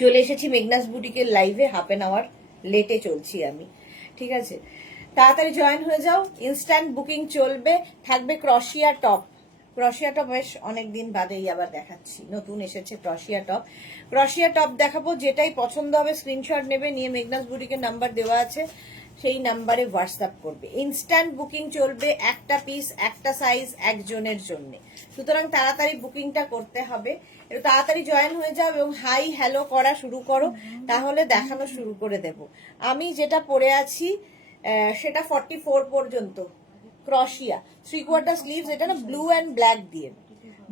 চলে এসেছি মেঘনাস বুটিকের লাইভে, হাফ এন আওয়ার লেটে চলছি আমি, ঠিক আছে? তাড়াতাড়ি জয়েন হয়ে যাও, ইনস্ট্যান্ট বুকিং চলবে। থাকবে ক্রশিয়া টপ। ক্রশিয়া টপ বেশ অনেকদিন বাদেই আবার দেখাচ্ছি, নতুন এসেছে ক্রশিয়া টপ। ক্রশিয়া টপ দেখাবো, যেটাই পছন্দ হবে স্ক্রিনশট নেবে, নিয়ে মেঘনাস বুটিকের নাম্বার দেওয়া আছে, সেই নাম্বারে হোয়াটসঅ্যাপ করবে। ইনস্ট্যান্ট বুকিং চলবে, একটা পিস একটা সাইজ একজনের জন্য, সুতরাং তাড়াতাড়ি বুকিংটা করতে হবে। একটু তাড়াতাড়ি জয়েন হয়ে যাও এবং হাই হ্যালো করা শুরু করো, তাহলে দেখানো শুরু করে দেব। আমি যেটা পরে আছি সেটা 44 পর্যন্ত ক্রশিয়া 3/4 স্লিভস, এটা না ব্লু অ্যান্ড ব্ল্যাক দিয়ে,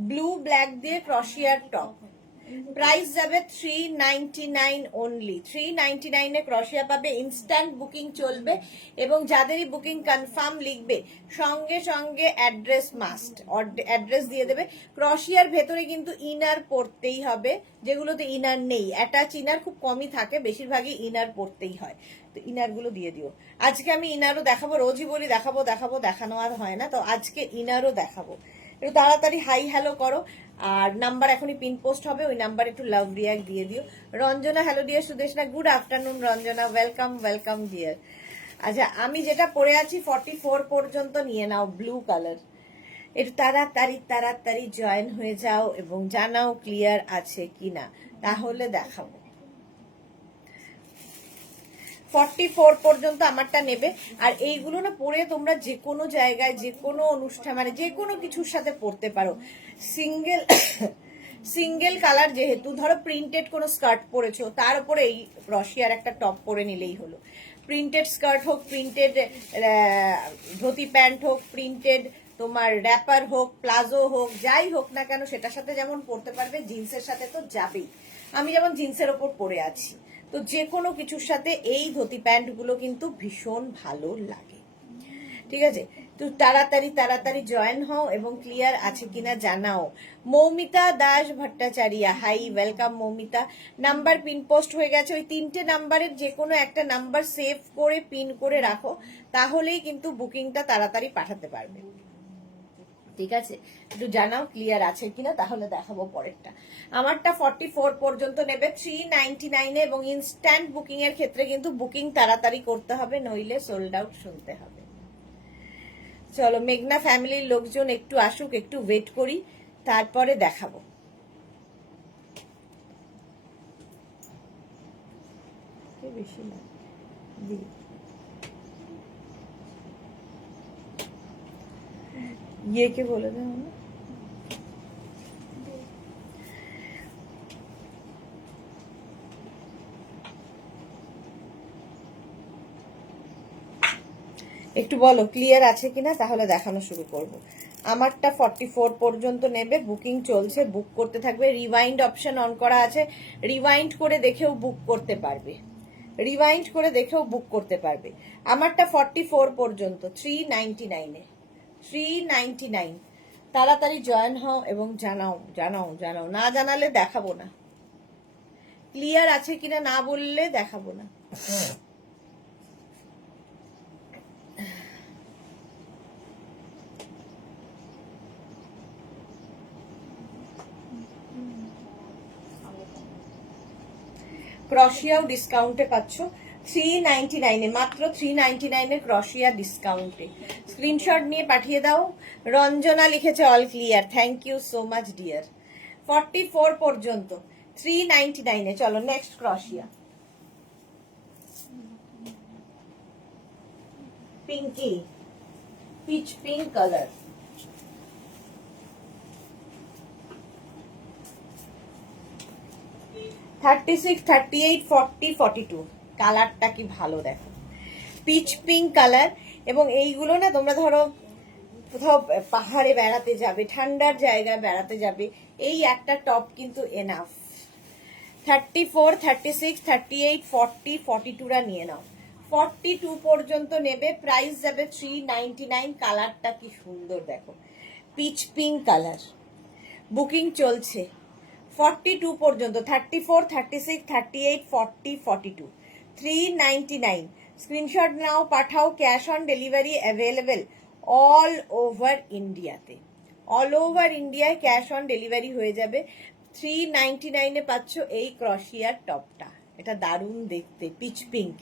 ব্লু ব্ল্যাক দিয়ে ক্রশিয়ার টপ। প্রাইস যাবে 399 অনলি। 399 এ ক্রশিয়া পাবে। ইনস্ট্যান্ট বুকিং চলবে এবং যাদেরই বুকিং কনফার্ম লিখবে সঙ্গে সঙ্গে অ্যাড্রেস মাস্ট, অ্যাড্রেস দিয়ে দেবে। ক্রশিয়ার ভেতরে কিন্তু ইনার পরতেই হবে, যেগুলোতে ইনার নেই, অ্যাটাচ ইনার খুব কমই থাকে, বেশিরভাগই ইনার পরতেই হয়, তো ইনার গুলো দিয়ে দিও। আজকে আমি ইনারও দেখাবো, রোজই বলি দেখাবো দেখাবো, দেখানো আর হয় না, তো আজকে ইনারও দেখাবো। একটু তাড়াতাড়ি হাই হ্যালো করো, আর নাম্বার এখনই পিন পোস্ট হবে, ওই নাম্বারে একটু লাভ রিয়াক্ট দিয়ে দিও। Ranjana hello dear, Sudeshna good afternoon Ranjana, welcome welcome deer. আচ্ছা, আমি যেটা পরে আছি 44 পর্যন্ত নিয়ে নাও, ব্লু কালার। একটু তাড়াতাড়ি তাড়াতাড়ি জয়েন হয়ে যাও এবং জানাও ক্লিয়ার আছে কিনা, তাহলে দেখাবো। 44 পর্যন্ত আমারটা নেবে। আর এইগুলো না পরে তোমরা যে কোনো জায়গায়, যে কোনো অনুষ্ঠান, মানে যে কোনো কিছুর সাথে পরতে পারো। সিঙ্গেল সিঙ্গেল কালার, যেহেতু ধরো প্রিন্টেড কোনো স্কার্ট পরেছো, তার উপরে এই ক্রশিয়ার একটা টপ পরে নিলেই হলো। প্রিন্টেড স্কার্ট হোক, প্রিন্টেড ধুতি প্যান্ট হোক, প্রিন্টেড তোমার র্যাপার হোক, প্লাজো হোক, যাই হোক না কেন সেটার সাথে যেমন পরতে পারবে, জিন্সের সাথে তো যাবেই। আমি যেমন জিন্সের ওপর পরে আছি, তো যে কোনো কিছুর সাথে এই ধুতি প্যান্ট গুলো কিন্তু ভীষণ ভালো লাগে, ঠিক আছে? তো তাড়াতাড়ি তাড়াতাড়ি জয়েন হও এবং ক্লিয়ার আছে কিনা জানাও। Moumita Das Bhattacharya, hi welcome Moumita. Number pin post হয়ে গেছে, ওই 3টে নাম্বারের যে কোনো একটা নাম্বার সেভ করে পিন করে রাখো, তাহলেই কিন্তু বুকিংটা তাড়াতাড়ি পাঠাতে পারবে, ঠিক আছে? একটু জানাও ক্লিয়ার আছে কিনা, তাহলে দেখাবো পরেরটা। আমারটা 44 পর্যন্ত নেবে 399 এবং ইনস্ট্যান্ট বুকিং এর ক্ষেত্রে কিন্তু বুকিং তাড়াতাড়ি করতে হবে, নইলে সোল্ড আউট শুনতে হবে। চলো, মেঘনা ফ্যামিলির লোকজন একটু আসুক, একটু ওয়েট করি, তারপরে দেখাবো। বেশি না ये के बोले थे हम, একটু বলো ক্লিয়ার আছে কিনা, তাহলে দেখানো শুরু করব। আমারটা 44 পর্যন্ত নেবে, বুকিং চলছে, বুক করতে থাকবে। রিওয়াইন্ড অপশন অন করা আছে, রিওয়াইন্ড করে দেখেও বুক করতে পারবে, রিওয়াইন্ড করে দেখেও বুক করতে পারবে। আমারটা 44 পর্যন্ত 399 এ, 399। তাড়াতাড়ি জয়েন হও এবং জানাও জানাও জানাও, না জানালে দেখাবো না। ক্লিয়ার আছে কিনা না বললে দেখাবো না। ক্রশিয়াও ডিসকাউন্টে পাচ্ছ 399 এ, মাত্র 399 এর ক্রশিয়া ডিসকাউন্টে। স্ক্রিনশট নিয়ে পাঠিয়ে দাও। রঞ্জনা লিখেছে all clear, thank you so much dear. 44 পর্যন্ত 399 এ। চলো নেক্সট ক্রশিয়া, pinky, peach pink colour. Thirty 38, 40, 42 কালারটা কি ভালো, দেখো পিচ পিঙ্ক কালার। এবং এইগুলো না তোমরা ধরো কোথাও পাহাড়ে বেড়াতে যাবে, ঠান্ডার জায়গায় বেড়াতে যাবে, এই একটা টপ কিন্তু এনাফ। 34, 36, 38, 40, 42রা নিয়ে নাও। 42 পর্যন্ত নেবে, প্রাইস যাবে 399। কালারটা কি সুন্দর দেখো, পিচ পিঙ্ক কালার। বুকিং চলছে 42 পর্যন্ত, 34, 36, 38, 40, 42, 399। স্ক্রিনশট নাও, পাঠাও। Cash on delivery available all over ইন্ডিয়াতে, অল ওভার ইন্ডিয়ায় ক্যাশ অন ডেলিভারি হয়ে যাবে। 399 পাচ্ছ এই ক্রশিয়ার টপটা। এটা দারুণ দেখতে, পিচ পিঙ্ক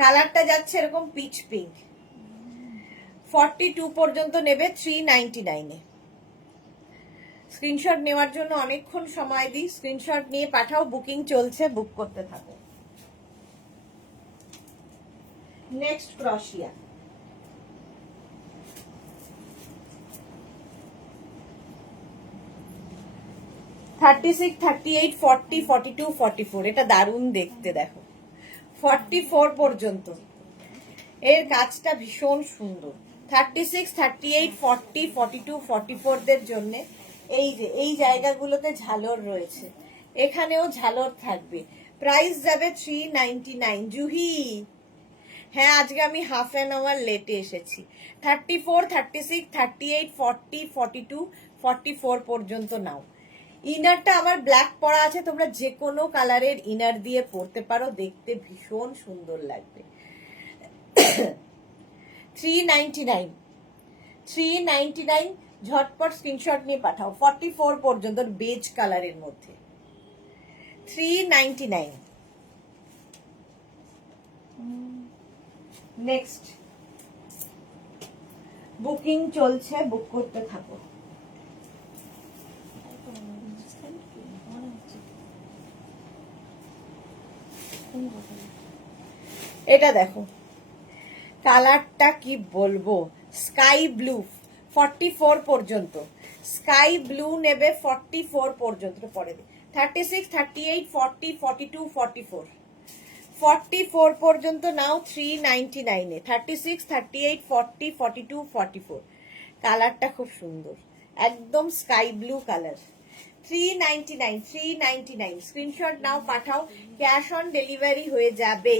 কালারটা যাচ্ছে, এরকম পিচ পিঙ্ক। 42 পর্যন্ত নেবে 399। স্ক্রিনশট নেওয়ার জন্য অনেকক্ষণ সময় দিই, স্ক্রিনশট নিয়ে পাঠাও, বুকিং চলছে, বুক করতে থাকো। নেক্সট ক্রশিয়া, থার্টি সিক্স, 38, 40, 42, 44। এটা দারুণ দেখতে, দেখো 44 পর্যন্ত এর কাজটা ভীষণ সুন্দর। 36, 38, 40, 42, 44 দের জন্য এই যে এই জায়গাগুলোতে ঝালর রয়েছে, এখানেও ঝালর থাকবে। প্রাইস যাবে 399। জুহি, হ্যাঁ আজকে আমি হাফ অ্যান আওয়ার লেটে এসেছি। 34, 36, 38, 40, 42, 44 পর্যন্ত নাও। ইনারটা আমার ব্ল্যাক পরা আছে, তোমরা যে কোনো কালারের ইনার দিয়ে পরতে পারো, দেখতে ভীষণ সুন্দর লাগবে। 399, 399। ঝটপট স্ক্রিনশট নিয়ে পাঠাও। 44 পর্যন্ত বেজ কালারের মধ্যে 399। নেক্সট বুকিং চলছে, বুক করতে থাকো। এটা দেখো কালারটা কি বলবো, স্কাই ব্লু। 44 পর্যন্ত স্কাই ব্লু নেবে, 44 পর্যন্ত পরে 36, 38, 40, 42, 44। 44 পর্যন্ত নাও 399 এ। 36, 38, 40, 42, 44। কালারটা খুব সুন্দর, একদম স্কাই ব্লু কালার। 399, 399। স্ক্রিনশট নাও, পাঠাও, ক্যাশ অন ডেলিভারি হয়ে যাবে,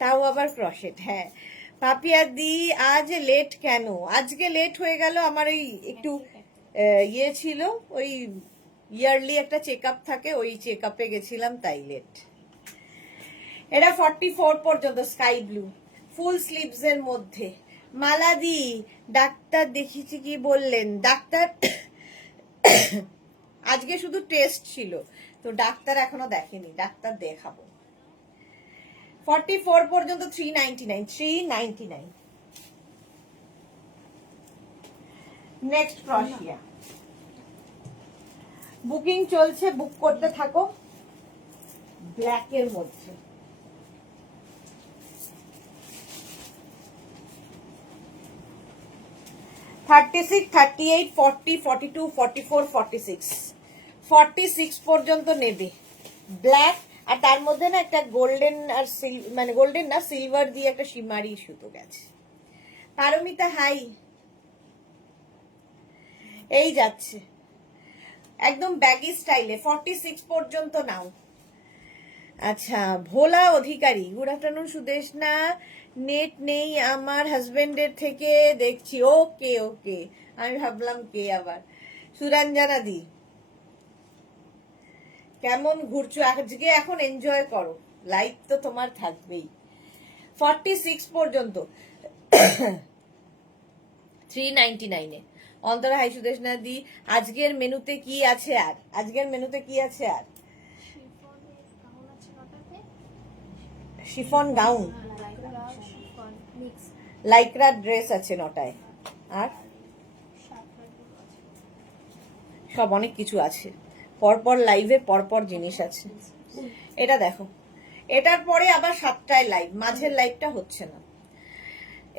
তাও আবার ক্রশেট। হ্যাঁ পাপিয়া দি, আজ লেট কেন? আজকে লেট হয়ে গেল, আমার ওই একটু ইয়ে ছিল, ওই ইয়ারলি একটা চেক আপ থাকে, ওই চেক আপে গেছিলাম, তাই লেট। এটা 44 পর্যন্ত স্কাই ব্লু, ফুল স্লিভস এর মধ্যে। মালাদি, ডাক্তার দেখিয়েছি, কি বললেন ডাক্তার? আজকে শুধু টেস্ট ছিল, তো ডাক্তার এখনো দেখেনি, ডাক্তার দেখাবো। 44 পর্যন্ত 399, 399। নেক্সট ক্রশিয়া, বুকিং চলছে, বুক করতে থাকো। ব্ল্যাক এর মধ্যে $36, 38, 40, 42, 44, 46। 46 পর্যন্ত নেবে ব্ল্যাক, আর তার মধ্যে না একটা গোল্ডেন আর মানে গোল্ডেন না, সিলভার দিয়ে একটা শিমারি সুতো গেছে। পারমিতা হাই, এই যাচ্ছে একদম ব্যাগি স্টাইলে। 46 পর্যন্ত নাও। আচ্ছা, ভোলা অধিকারী, গুড আফটারনুন সুদেশ না, নেট নেই আমার হাজবেন্ডের থেকে দেখছি। ওকে ওকে, আমি ভাবলাম কে আবার। সুরঞ্জনা দি, কেমন ঘুরছো আজকে? এখন এনজয় করো, লাইফ তো তোমার থাকবেই। 46 পর্যন্ত 399 এ। অন্তরা হাই, সুদেশ না দি, আজকের মেনুতে কি আছে? আর আজকের মেনুতে কি আছে? আর শিফন গাউন, লাইক্রা ড্রেস আছে 9টায়, আর সব অনেক কিছু আছে, পরপর লাইভে পরপর জিনিস আছে। এটা দেখো, এটার পরে আবার 7টায় লাইভ, মাঝের লাইভটা হচ্ছে না।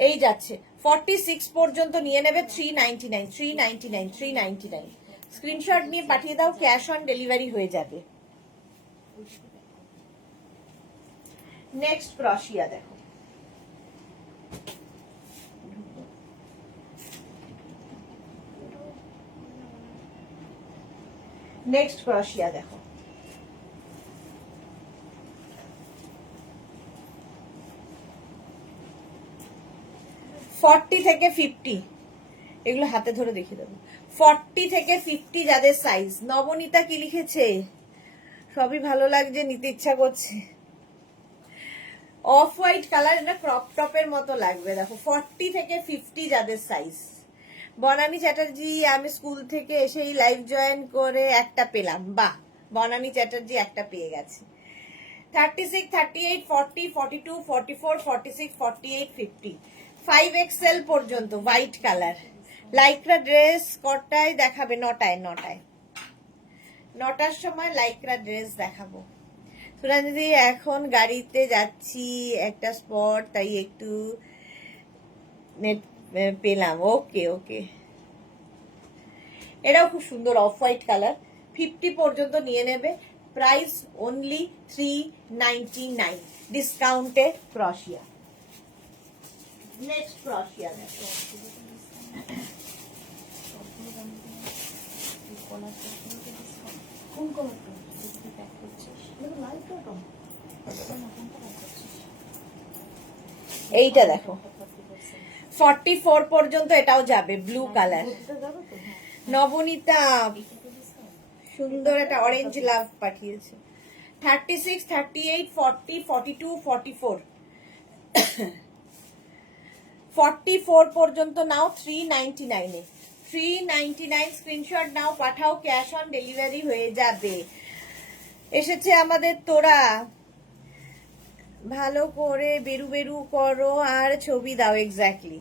এই যাচ্ছে 46 পর্যন্ত নিয়ে নেবে 399, 399, 399। স্ক্রিনশট নিয়ে পাঠিয়ে দাও, ক্যাশ অন ডেলিভারি হয়ে যাবে। নেক্সট ক্রশিয়া দেখো, নেক্সট ক্রশিয়া দেখো, ফর্টি থেকে 50। এগুলো হাতে ধরে দেখিয়ে দেবো। 40 থেকে 50 যাদের সাইজ। নবনীতা কি লিখেছে? সবই ভালো লাগছে, নিতে ইচ্ছা করছে। অফ হোয়াইট কালার, এটা ক্রপ টপের মতো লাগবে। দেখো 40 থেকে 50 যাদের সাইজ, বনানী চ্যাটার্জি, আমি স্কুল থেকে এসেই লাইভ জয়েন করে একটা পেলাম। বাহ, বনানী চ্যাটার্জি একটা পেয়ে গেছে। 36, 38, 40, 42, 44, 46, 48, 50, 5XL পর্যন্ত হোয়াইট কালার। লাইক্রা ড্রেস কটায় দেখাবে? 9টায়। 9টার সময় লাইক্রা ড্রেস দেখাবো। সুরাঞ্জি, এখন গাড়িতে যাচ্ছি একটা স্পট, তাই একটু নেট পেলাম। ওকে ওকে, এটাও খুব সুন্দর অফ হোয়াইট কালার। 50 পর্যন্ত নিয়ে নেবে। প্রাইস অনলি 399 ডিসকাউন্টে ক্রশিয়া। নেক্সট ক্রশিয়া দেখো। এইটা দেখো 44 পর্যন্ত এটাও যাবে, ব্লু কালার। নবনীতা সুন্দর একটা অরেঞ্জ লাভ পাঠিয়েছে। 36, 38, 40, 42, 44, 44 পর্যন্ত নাও 399 এ। 399 স্ক্রিনশট নাও, পাঠাও, ক্যাশ অন ডেলিভারি হয়ে যাবে। এসেছে আমাদের তোরা, ভালো করে বেরু বেরু করো আর ছবি দাও। এক্স্যাক্টলি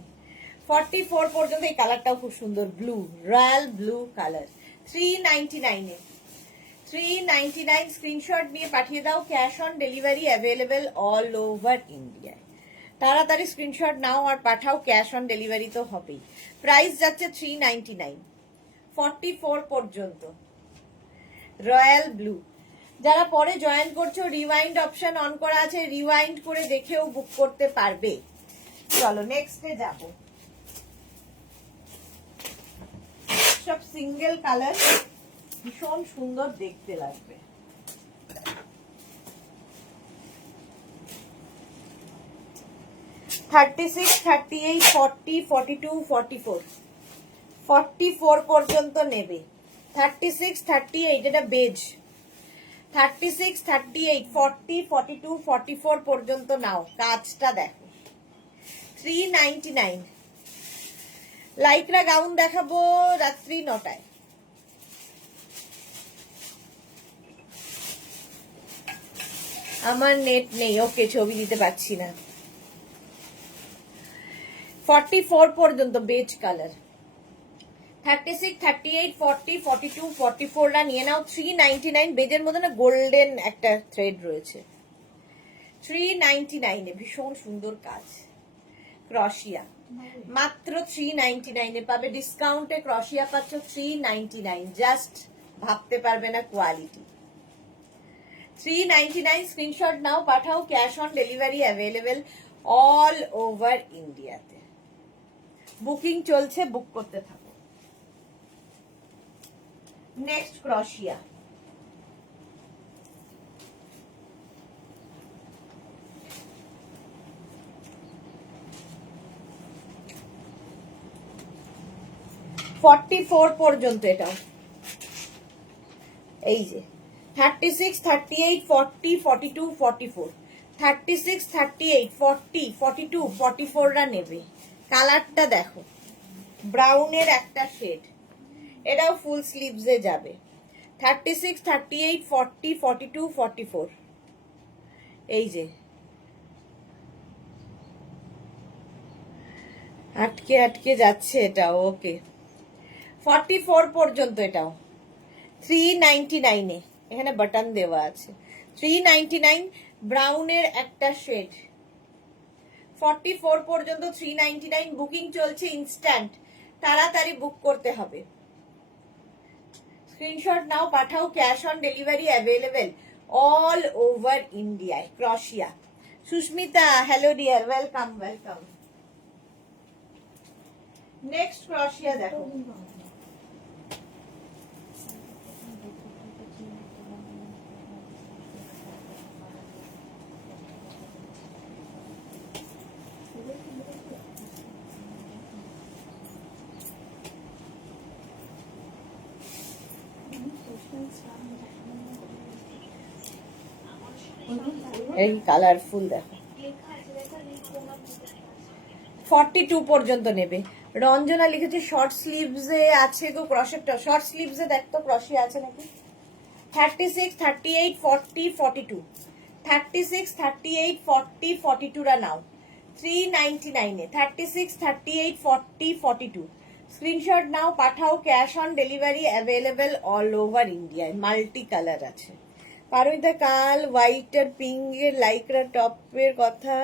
44 পর্যন্ত। এই কালারটাও খুব সুন্দর, ব্লু, রয়্যাল ব্লু কালার। 399 এ। 399 স্ক্রিনশট নিয়ে পাঠিয়ে দাও, cash on delivery available all over ইন্ডিয়ায়। তাড়াতাড়ি স্ক্রিনশট নাও আর পাঠাও, ক্যাশ অন ডেলিভারি তো হবেই। প্রাইস যাচ্ছে 399, 44 পর্যন্ত, রয়্যাল ব্লু। যারা পরে জয়েন করছো, রিওয়াইন্ড অপশন অন করা আছে, রিওয়াইন্ড করে দেখেও বুক করতে পারবে। চলো নেক্সটে যাব। সব সিঙ্গেল কালার, ভীষণ সুন্দর দেখতে লাগবে। $36, 38, 40, 42, 44, 44 পর্যন্ত নেবে। 36, 38, এটা বেজ। 36, 38, 40, 42, 44 পর্যন্ত নাও। কাজটা দেখো। 399। লাইক্রা গাউন দেখাবো রাত্রি 9টায়। আমার নেট নেই, ওকে, ছবি দিতে পারছি না। 44 পর্যন্ত বেজ কালার। 36, 38, 40, 42, 44 রা নিয়ে নাও। 399 বেজের মধ্যে না গোল্ডেন একটা থ্রেড রয়েছে। 399 এ ভীষণ সুন্দর কাজ। ক্রশিয়া মাত্র 399 এ পাবে। ডিসকাউন্টে ক্রশিয়া পাচ্ছ 399। জাস্ট ভাবতে পারবে না কোয়ালিটি। 399 স্ক্রিনশট নাও, পাঠাও, cash on delivery available all over ইন্ডিয়াতে। বুকিং চলছে, বুক করতে থাকো। নেক্সট ক্রশিয়া। $44 পর্যন্ত এটাও। এই যে 36, 38, 40, 42, 44, 36, 38, 40, 42, 44 রা নেবে। কালারটা দেখো, ব্রাউনের একটা শেড। এটাও ফুল স্লিভসে যাবে। 36, 38, 40, 42, 44, এই যে আটকে আটকে যাচ্ছে এটা। ওকে, 44 পর্যন্ত এটাও। 399 এ, এখানে বাটন দেওয়া আছে। 399, ব্রাউনের একটা শেড। 44 পর্যন্ত 399। বুকিং চলছে ইনস্ট্যান্ট, তাড়াতাড়ি বুক করতে হবে। স্ক্রিনশট নাও, পাঠাও, cash on delivery available all over ইন্ডিয়ায়। ক্রশিয়া। Susmita, hello dear, welcome welcome. Next ক্রশিয়া দেখো। এই কালারফুল দেখো। 42 পর্যন্ত নেবে। রঞ্জনা লিখেছে শর্ট স্লিভসে আছে গো ক্রশেরটা, শর্ট স্লিভসে দেখ তো ক্রশে আছে নাকি। 36, 38, 40, 42, 36, 38, 40, 42 রা নাও 399 এ। 36, 38, 40, 42 স্ক্রিনশট নাও, পাঠাও। Cash on delivery available all over ইন্ডিয়ায়, মাল্টি কালার আছে। পারমিতা কাল হোয়াইট আর পিঙ্ক এর লাইকরা টপের কথা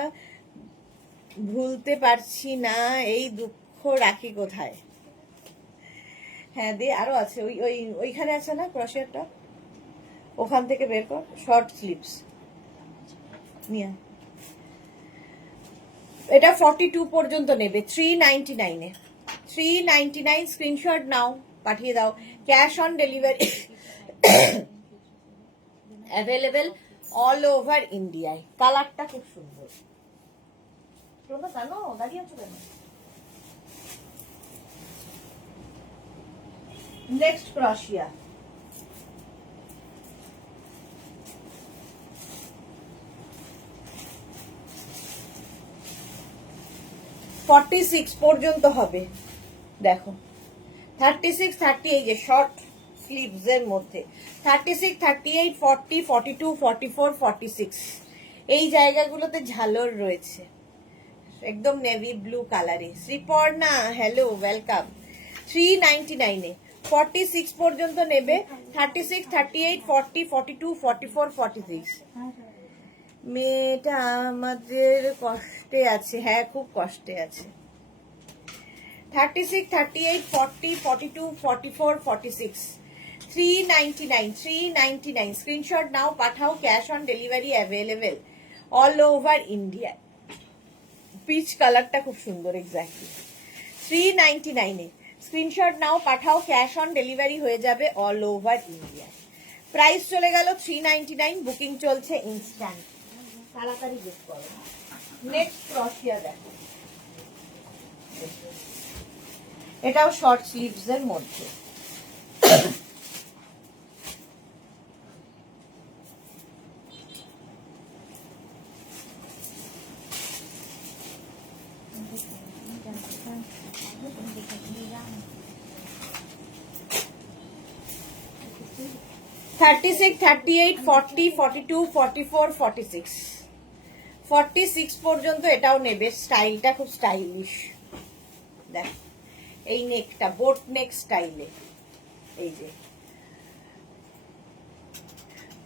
ভুলতে পারছি না, এই দুঃখ রাখি কোথায়। হ্যাঁ দে, আরো আছে, ওই ওই ওইখানে আছে না ক্রশেরটা, ওখান থেকে বের কর। শর্ট স্লিভস নিয়ে, এটা 42 পর্যন্ত নেবে 399 এ। 399 স্ক্রিনশট নাও, পাঠিয়ে দাও। Cash on delivery available all over ইন্ডিয়ায়। কালারটা খুব সুন্দর। তোমরা জানো দাঁড়িয়ে আছো কেন? নেক্সট ক্রশিয়া, ফর্টি সিক্স পর্যন্ত হবে। দেখো 36, 38 যে শর্ট স্লিভস এর মধ্যে 36, 38, 40, 42, 44, 46 এই জায়গাগুলোতে ঝালর রয়েছে, একদম নেভি ব্লু কালারে। Sriparna hello, welcome. 399 এ 46 পর্যন্ত নেবে। 36, 38, 40, 42, 44, 46 মেয়েটা আমাদের কষ্টে আছে, হ্যাঁ খুব কষ্টে আছে। 36, 38, 40, 42, 44, 46 399, 399 স্ক্রিনশট নাও, পাঠাও। Cash on delivery available all over India. Peach কালারটা খুব সুন্দর, এক্স্যাক্টলি। 399 এ স্ক্রিনশট নাও, পাঠাও। ক্যাশ অন ডেলিভারি হয়ে যাবে অল ওভার ইন্ডিয়া। প্রাইস চলে গেল 399, বুকিং চলছে ইনস্ট্যান্ট, তাড়াতাড়ি বুক করো। নেক্সট ক্রশিয়া দেখো, এটাও শর্ট স্লিভস এর মধ্যে। থার্টি সিক্স, 38, 40, 42, 44, 46 46 পর্যন্ত এটাও নেবে। স্টাইলটা খুব স্টাইলিশ, দেখ এই নেকটা বোট নেক স্টাইলে, এই যে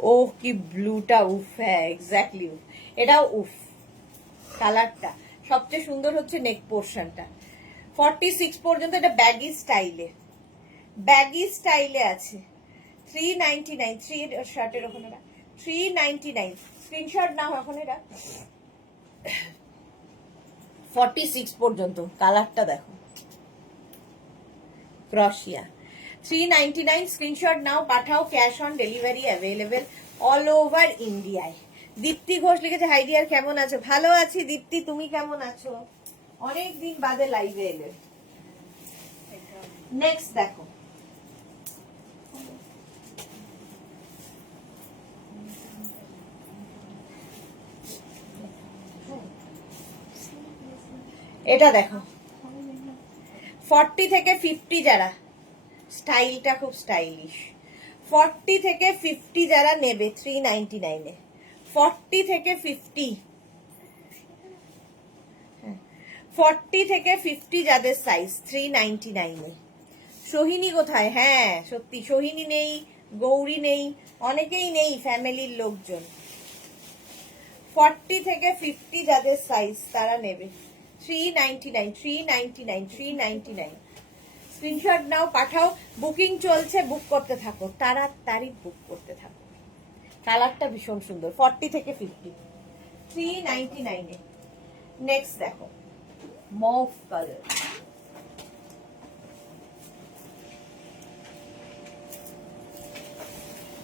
ও কি ব্লুটা, উফ, হ্যাঁ এক্স্যাক্টলি উফ, এটাও উফ। কালারটা সবচেয়ে সুন্দর হচ্ছে নেক পোর্শনটা। 46 পর্যন্ত এটা ব্যাগি স্টাইলে, ব্যাগি স্টাইলে আছে। 399, 3 শার্টের ওখানে 399 স্ক্রিনশট নাও এখন। এটা 46 পর্যন্ত, কালারটা দেখো ক্রশিয়া। 399 স্ক্রিনশট নাও, পাঠাও। Cash on delivery available all over ইন্ডিয়ায়। দীপ্তি ঘোষ লিখেছে হাই ডিয়ার, কেমন আছো? ভালো আছি দীপ্তি, তুমি কেমন আছো? অনেকদিন বাদে লাইভে এলে। নেক্সট দেখো, এটা দেখো 40 থেকে 50 যারা, স্টাইলটা খুব স্টাইলিশ। 40 থেকে 50 যারা নেবে 399 এ। 40 থেকে 50, 40 থেকে 50 যাদের সাইজ 399 এ। সোহিনী কোথায়? হ্যাঁ সত্যি সোহিনী নেই, গৌরী নেই, অনেকেই নেই ফ্যামিলির লোকজন। 40 থেকে 50 যাদের সাইজ তারা নেবে 399, 399, 399 স্ক্রিনশট নাও, পাঠাও। বুকিং চলছে, বুক করতে থাকো, তাড়াতাড়ি বুক করতে থাকো। কালারটা ভীষণ সুন্দর। 40 থেকে 50 399 এ। নেক্সট দেখো মভ কালার,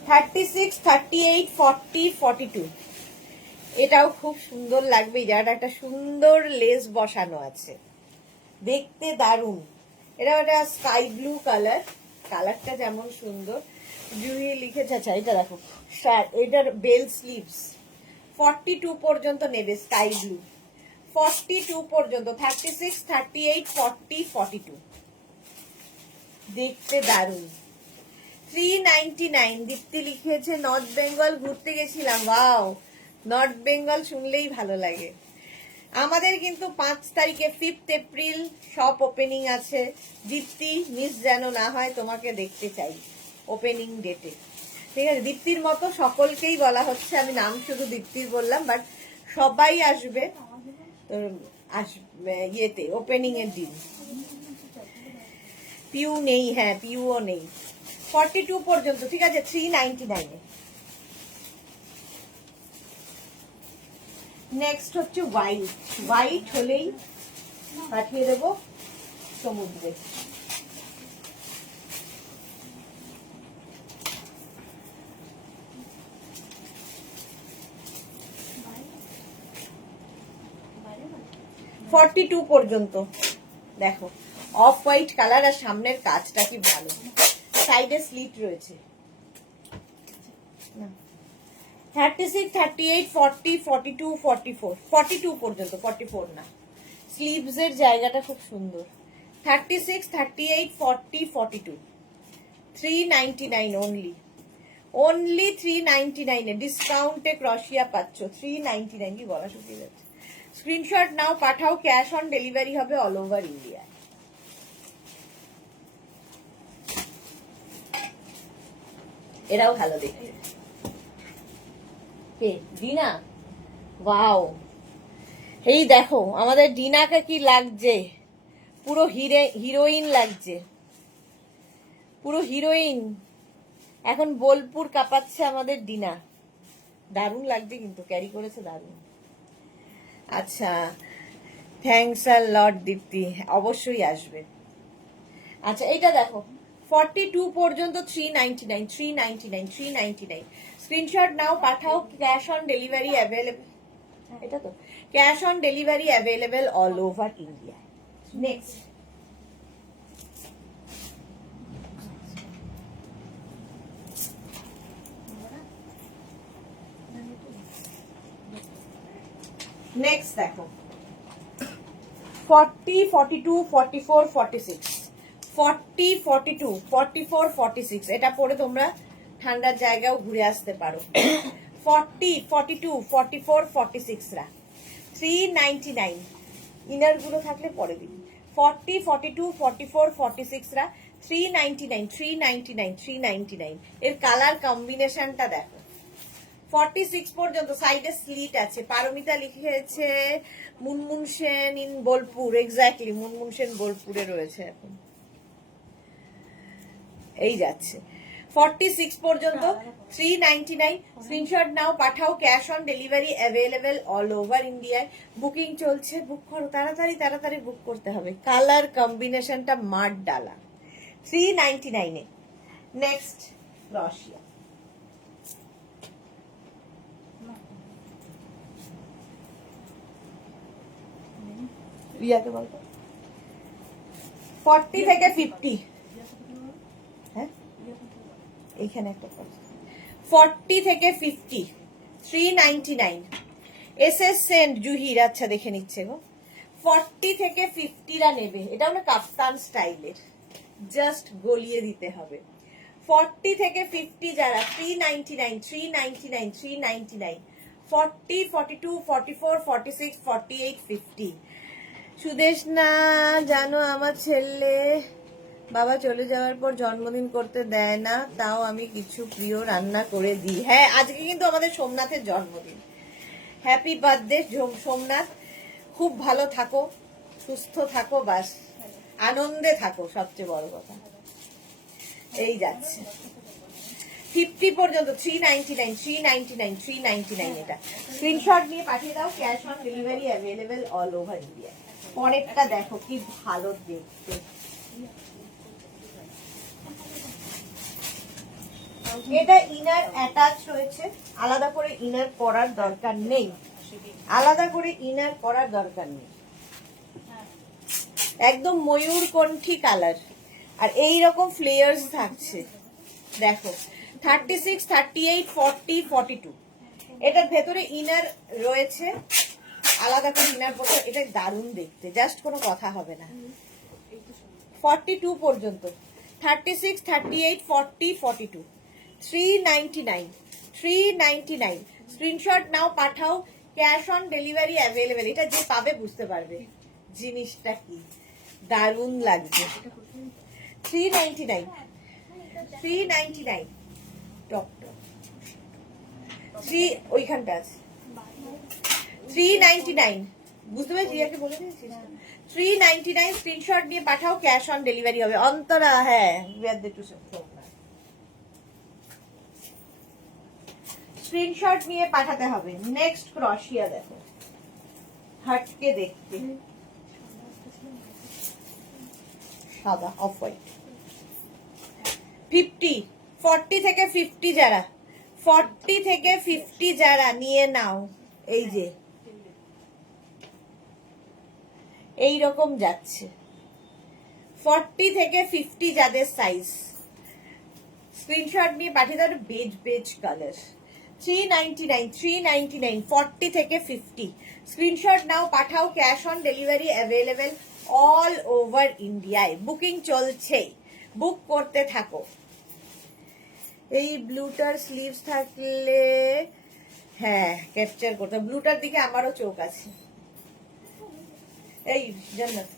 থার্টি সিক্স, 38, 40, 42 এটাও খুব সুন্দর লাগবে। এই জায়গাটা একটা সুন্দর লেস বসানো আছে, দেখতে দারুণ। এটা একটা স্কাই ব্লু কালার, কালারটা যেমন সুন্দর। জুহি লিখেছে, আচ্ছা এটা দেখো এটার বেল স্লিভস 42 পর্যন্ত নেবে, স্কাই ব্লু। 42 পর্যন্ত, 36, 38, 40, 42, দেখতে দারুণ। 399। দীপ্তি লিখেছে নর্থ বেঙ্গল ঘুরতে গেছিলাম। ওয়াও, নর্থ বেঙ্গল শুনলেই ভালো লাগে। আমাদের কিন্তু 5 তারিখে 5 এপ্রিল শপ ওপেনিং আছে। দীপ্তি মিস যেন না হয়, তোমাকে দেখতে চাই ওপেনিং ডেটে, ঠিক আছে? দীপ্তির মতো সকলকেই বলা হচ্ছে, আমি নাম শুধু দীপ্তির বললাম, বাট সবাই আসবে আসবে ইয়েতে, ওপেনিং এর দিন। পিউ নেই, হ্যাঁ পিউও নেই। 42 পর্যন্ত, ঠিক আছে? 399 এ। নেক্সট হচ্ছে হোয়াইট। হোয়াইট হলেই পাঠিয়ে দেবো সমুদ্রে। ফর্টি টু পর্যন্ত দেখো, অফ হোয়াইট কালার, আর সামনের কাজটা কি ভালো, সাইডে স্লিট রয়েছে। 36, 38, 40, 42, 44, 42 পর্যন্ত, 44 না। স্লিভস এর জায়গাটা খুব সুন্দর। 36, 38, 40, 42, 399 অনলি। অনলি 399 এ ডিসকাউন্টে ক্রশিয়া পাচ্ছ। 399 কি বলা শুকিয়ে যাচ্ছে। স্ক্রিনশট নাও, পাঠাও, ক্যাশ অন ডেলিভারি হবে অল ওভার ইন্ডিয়া। এরাও ভালো দেখতে। কে? ডিনা। ওয়াও, এই দেখো আমাদের ডিনাকে কি লাগছে, পুরো হিরোইন লাগছে, পুরো হিরোইন। এখন বোলপুর কাঁপাচ্ছে আমাদের ডিনা। দারুণ লাগছে কিন্তু, ক্যারি করেছে দারুণ। আচ্ছা, থ্যাংকস আ লট দীপ্তি, অবশ্যই আসবে। আচ্ছা এইটা দেখো, 42 পর্যন্ত 399, 399, 399। স্ক্রিনশট নাও, পাঠাও, ক্যাশ অন ডেলিভারি অ্যাভেলেবল। এটা তো cash on delivery available all over India. Next, next দেখো, 40, 42, 44, 46, 40, 42, 44, 46। এটা পরে তোমরা ঠান্ডার জায়গাও ঘুরে আসতে পারো। 40, 42, 44, 46 রা 399। ইনার গুলো থাকলে পরে দিন। 40, 42, 44, 46 রা 399, 399, 399। এর কালার কম্বিনেশনটা দেখো। 46 পর্যন্ত, সাইডে স্লিট আছে। পারমিতা লিখেছে মুনমুন সেন ইন বোলপুর। এক্স্যাক্টলি, মুনমুন সেন বোলপুরে রয়েছে এখন। এই যাচ্ছে 46 পর্যন্ত 399। স্ক্রিনশট নাও, পাঠাও, cash on delivery available all over ইন্ডিয়ায়। বুকিং চলছে, বুক করো তাড়াতাড়ি, তাড়াতাড়ি বুক করতে হবে। কালার কম্বিনেশনটা মার ডালা। 399 এ। নেক্সট ক্রশিয়া। রিয়াকে বলতো 40 থেকে 50। হ্যাঁ, এইখানে একটা 40 থেকে 50, 399। এসএস সেন্ড জুহির। আচ্ছা দেখে নিচ্ছে গো। 40 থেকে 50 রা নেবে, এটা হলো কাফতান স্টাইলের, জাস্ট গলিয়ে দিতে হবে। 40 থেকে 50 যারা, 399, 399, 399। 40, 42, 44, 46, 48, 50। সুদেশ না জানো, আমার ছেলে বাবা চলে যাওয়ার পর জন্মদিন করতে দেয় না, তাও আমি কিছু প্রিয় রান্না করে দিই। হ্যাঁ, আজকে কিন্তু আমাদের সোমনাথের জন্মদিন। হ্যাপি বার্থডে সোমনাথ, খুব ভালো থাকো, সুস্থ থাকো, বাস আনন্দে থাকো, সবচেয়ে বড় কথা। এই যাচ্ছে 50 পর্যন্ত, 399, 399, 399। এটা স্ক্রিনশট নিয়ে পাঠিয়ে দাও, cash on delivery available all over India. পরেরটা দেখো কি ভালো দেখতে। এটা ইনার অ্যাটাচ রয়েছে, আলাদা করে ইনার পরার দরকার নেই, আলাদা করে ইনার পরার দরকার নেই। একদম ময়ূরকণ্ঠী কালার, আর এই রকম ফ্লেয়ার্স থাকছে দেখো। 36, 38, 40, 42। এটার ভেতরে ইনার রয়েছে, আলাদা করে ইনার পড়তে, এটা দারুণ দেখতে, জাস্ট কোনো কথা হবে না। 42 পর্যন্ত, 36, 38, 40, 42, 399, 399। স্ক্রিনশট নাও, পাঠাও, ক্যাশ অন ডেলিভারি অ্যাভেলেবেল। এটা যে পাবে বুঝতে পারবে জিনিসটা কি দারুণ লাগছে। 399, 399 টপ টপ 3 ওইখানটা আছে 399, বুঝতে পেরেছি, ইয়াকে বলে দিয়েছিস। 399 স্ক্রিনশট নিয়ে পাঠাও, ক্যাশ অন ডেলিভারি হবে। অন্তরা, হ্যাঁ, স্ক্রিনশট নিয়ে পাঠাতে হবে। নেক্সট ক্রশিয়া দেখো, হাটকে দেখতে, সাদা অফ হোয়াইট। 50, 40 থেকে 50 যারা, 40 থেকে 50 যারা নিয়ে নাও। এই যে এই রকম যাচ্ছে, 40 থেকে 50 যাদের সাইজ, স্ক্রিনশট নিয়ে পাঠিয়ে দাও। বেজ বেজ কালার, 399, 399, 40 থেকে 50 স্ক্রিনশট নাও, পাঠাও, cash on delivery available all over ইন্ডিয়ায়। বুকিং চলছে, বুক করতে থাকো। এই ব্লুটার স্লিভস থাকলে হ্যাঁ ক্যাপচার করতে, ব্লুটার দিকে আমারও চোখ আছে। এই জান্নাত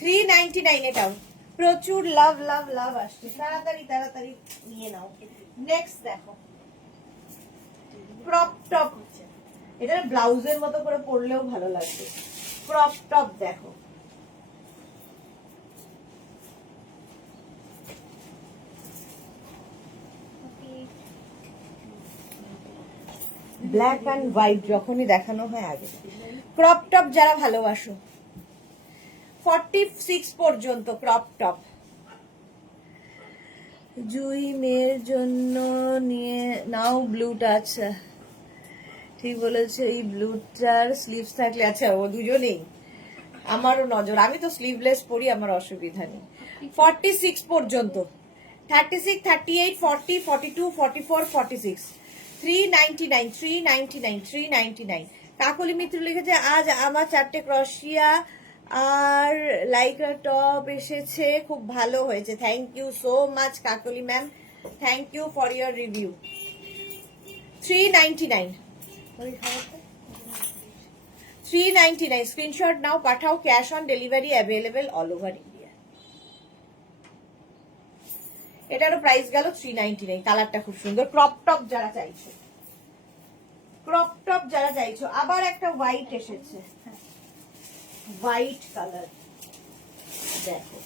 399, এটাও প্রচুর লাভ লাভ লাভ আসছে, তাড়াতাড়ি তাড়াতাড়ি নিয়ে নাও। নেক্সট দেখো ক্রপ টপ, এটা ব্লাউজের মতো করে পরলেও ভালো লাগবে। ক্রপ টপ দেখো, ব্ল্যাক অ্যান্ড হোয়াইট যখনই দেখানো হয় আগে। ক্রপ টপ যারা ভালোবাসো, 46 পর্যন্ত ক্রপ টপ। জুই মেয়ের জন্য নিয়ে নাও ব্লুটা, আচ্ছা ঠিক বলেছে। এই ব্লুটার স্লিভস থাকলে, আচ্ছা ও দুজনেই, আমারও নজর, আমি তো স্লিভলেস পরি, আমার অসুবিধা নেই। 46 পর্যন্ত, 36, 38, 40, 42, 44, 46, 399, 399, 399। কাকলি মিত্র লিখেছে, আজ আমার 4টে ক্রশিয়া আর লাইক্রা টপ এসেছে, খুব ভালো হয়েছে। Thank you so much Kakoli ma'am, thank you for your review. 399, 399 screenshot নাও, পাঠাও, cash on delivery available all over India. এটারও প্রাইস গেল 399। কালারটা খুব সুন্দর। ক্রপ টপ যারা চাইছো, ক্রপ টপ যারা চাইছো, আবার একটা হোয়াইট এসেছে, হোয়াইট কালার দেখো,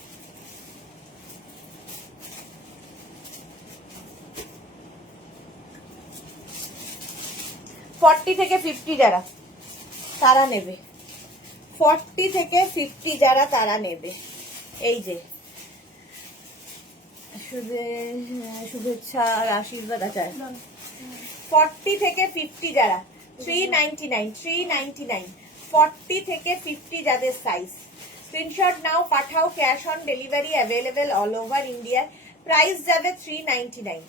ফর্টি থেকে 50 যারা তারা নেবে, 40 থেকে 50 যারা তারা নেবে। এই যে শুভেচ্ছা আর আশীর্বাদ আছে। 40 থেকে 50 যারা, 399, 399, 40 থেকে 50 যাদের সাইজ, স্ক্রিনশট নাও, পাঠাও, cash on delivery available all over India. Price যাবে 399।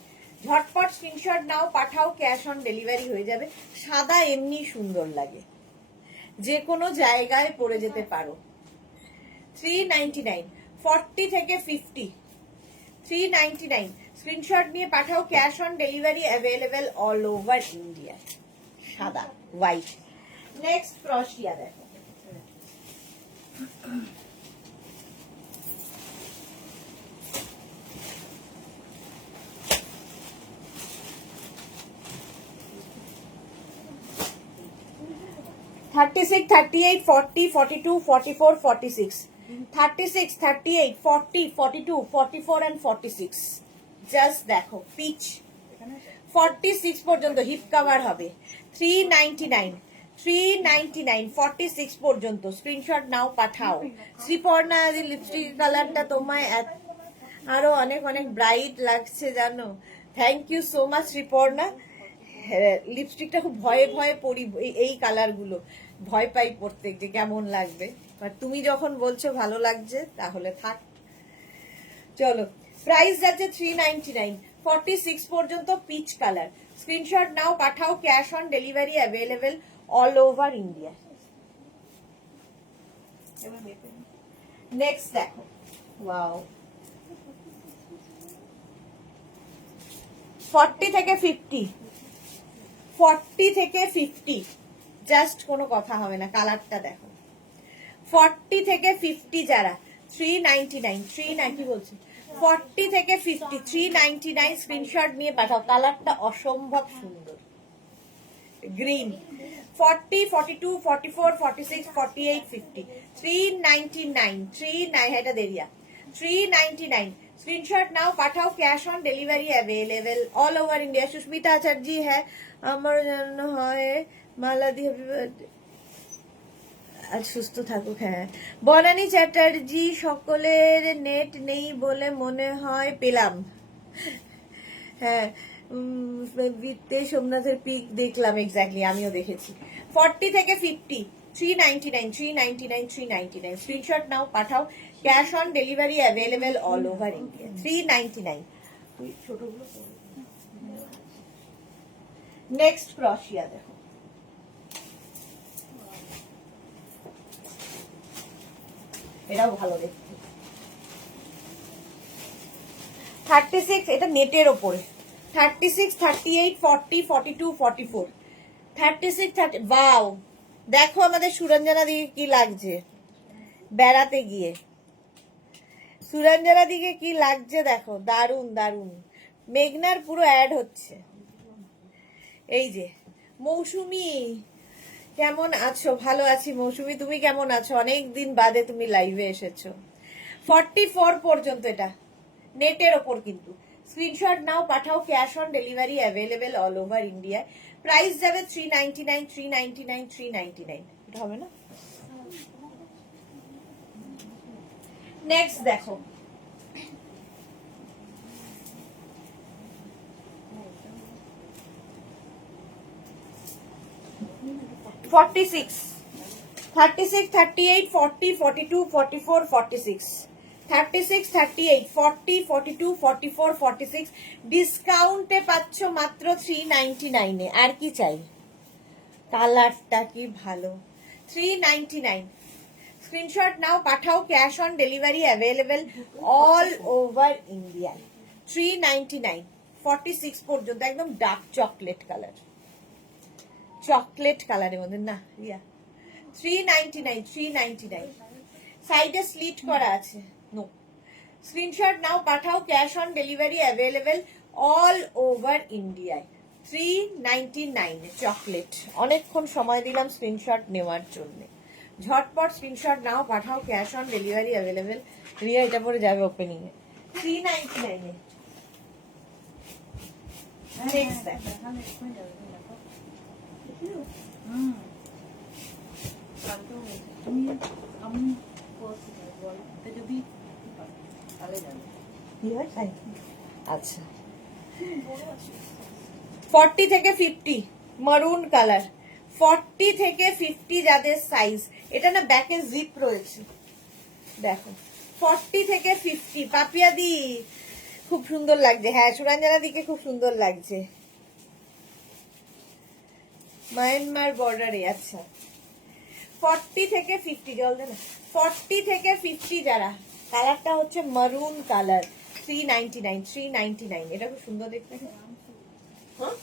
ঝটপট স্ক্রিনশট নাও, পাঠাও, ক্যাশ অন ডেলিভারি হয়ে যাবে। সাদা এমনি সুন্দর লাগে, যে কোনো জায়গায় পরে যেতে পারো। 399, 40 থেকে 50, 399 স্ক্রিনশট নিয়ে পাঠাও, cash on delivery available all over India. সাদা হোয়াইট। নেক্সট ক্রশিয়া দেখো, $36, $38, $40, $42, $44, $46, $36, $38, $40, $42, $44 and $46। জাস্ট দেখো পিচ, 46 পর্যন্ত হিপ কভার হবে। 399, 399, 46 পর্যন্ত স্ক্রিনশট নাও, পাঠাও। শ্রীপর্ণা, লিপস্টিক কালারটা তোমায় আরো অনেক অনেক ব্রাইট লাগছে জানো। Thank you so much Sreeparna. লিপস্টিকটা খুব ভয়ে ভয়ে পরি, এই কালার গুলো ভয় পাই পড়তে যে কেমন লাগবে, বাট তুমি যখন বলছো ভালো লাগছে তাহলে থাক। চলো, প্রাইস যাচ্ছে 399, 46 পর্যন্ত পিচ কালার। স্ক্রিনশট নাও, পাঠাও, cash on delivery available all over India. Next দেখো, ওয়াও, 40 থেকে 50, 40 থেকে 50, জাস্ট কোনো কথা হবে না। কালারটা দেখো, 40 থেকে 50 যারা 399, 390 বলছি, 40 থেকে 50 399 স্ক্রিনশট নিয়ে পাঠাও। কালারটা অসম্ভব সুন্দর, গ্রিন। 40, 42, 44, 46, 48, 50, 399, 39, এটা দেরিয়া, 399 স্ক্রিনশট নাও, পাঠাও, cash on delivery available all over India. Susmita Acharjee, হ্যাঁ আমার জন্য হয় মালা দি, হ্যাপি বার্থডে, আজ সুস্থ থাকুক। হ্যাঁ বনানী চ্যাটার্জি, সকলের নেট নেই বলে মনে হয় পেলাম। হ্যাঁ সোমনাথের পিক দেখলাম, এক্স্যাক্টলি আমিও দেখেছি। 40 থেকে 50 399, 399, 399 স্ক্রিনশট নাও, পাঠাও, cash on delivery available all over India. 399। ছোটগুলো নেক্সট ক্রশিয়া দেখো, এটাও ভালো দেখতে। 36, এটা নেটের ওপরে। 36, 38, 40, 42, 44, 36, 30। ওয়াও, দেখো আমাদের সুরঞ্জনা দিকে কি লাগছে বেড়াতে গিয়ে। সুরঞ্জনা দিকে কি লাগছে দেখো, দারুন দারুন। মেঘনার পুরো অ্যাড হচ্ছে। এই যে মৌসুমি, কেমন আছো? ভালো আছি মৌসুমি, তুমি কেমন আছো? অনেক দিন বাদে তুমি লাইভে এসেছো। 44 পর্যন্ত, এটা নেটের ওপর কিন্তু। স্ক্রিনশট নাও, পাঠাও, cash on delivery available all over India. Price যাবে 399, 399, 399। এটা হবে না? নেক্সট দেখো, ফর্টি সিক্স, 36, 38, 40, 42, 44, 46, 36, 38, 40, 42, 44, 46 ডিসকাউন্টে পাচ্ছ মাত্র 399 এ। আর কি চাই? কালারটা কি ভালো, 399। স্ক্রিনশট নাও, পাঠাও, cash on delivery available all over India. 399, 46 পর্যন্ত, একদম ডার্ক চকলেট কালার, চকলেট কালারের মধ্যে না রিয়া। 399, 399 সাইডে স্লিট করা আছে, নো। স্ক্রিনশট নাও, পাঠাও, cash on delivery available all over ইন্ডিয়ায়। 399 চকলেট। অনেকক্ষণ সময় দিলাম স্ক্রিনশট নেওয়ার জন্য। ঝটপট স্ক্রিনশট নাও, পাঠাও, cash on delivery available. Riya এটা পরে যাবে ওপেনিং এ। 399 এ নেক্সট দেখো, আচ্ছা 40 থেকে 50 মারুন কালার। 40 থেকে 50 যাদের সাইজ, এটা না ব্যাকে জিপ রয়েছে দেখো। 40 থেকে 50 পাপিয়া দি খুব সুন্দর লাগছে। হ্যাঁ সুরঞ্জনা দিকে খুব সুন্দর লাগছে, মায়ানমার বর্ডারে। আচ্ছা 40 থেকে 50, জল দেনা। 40 থেকে 50 যারা, কালারটা হচ্ছে মারুন কালার। 399, 399 এটা খুব সুন্দর দেখতে। হ্যাঁ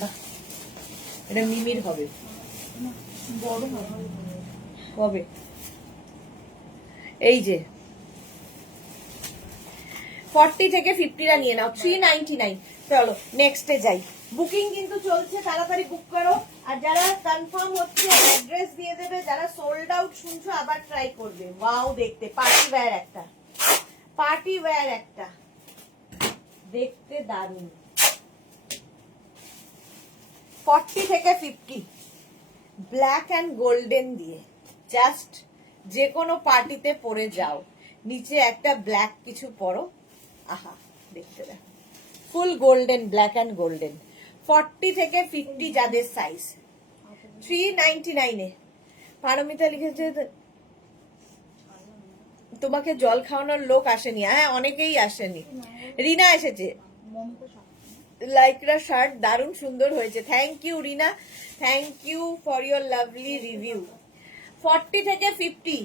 বাহ, এটা মিমির হবে, বড় হবে। এই যে 40 থেকে 50টা নিয়ে নাও, 399। চলো নেক্সটে যাই। বুকিং কিন্তু চলছে, তাড়াতাড়ি বুক করো। আর যারা কনফার্ম হচ্ছে অ্যাড্রেস দিয়ে দেবে, যারা সোল্ড আউট শুনছো আবার ট্রাই করবে। ওয়াও দেখতে পার্টি ওয়্যার একটা, পার্টি ওয়্যার একটা, দেখতে দারুণ। 40 থেকে 50 ব্ল্যাক অ্যান্ড গোল্ডেন দিয়ে, জাস্ট যে কোনো পার্টিতে পরে যাও, নিচে একটা ব্ল্যাক কিছু পরো, আহা দেখতে দেখো, ফুল গোল্ডেন, ব্ল্যাক অ্যান্ড গোল্ডেন। 40 থেকে 50 যাদের সাইজ, 399 এ। পারমিতা লিখেছে তোমাকে জল খাওয়ানোর লোক আসেনি, হ্যাঁ অনেকেই আসেনি। রিনা এসেছে, লাইক্রা শার্ট দারুণ সুন্দর হয়েছে, thank you Rina, thank you for your lovely review. 40 থেকে 50,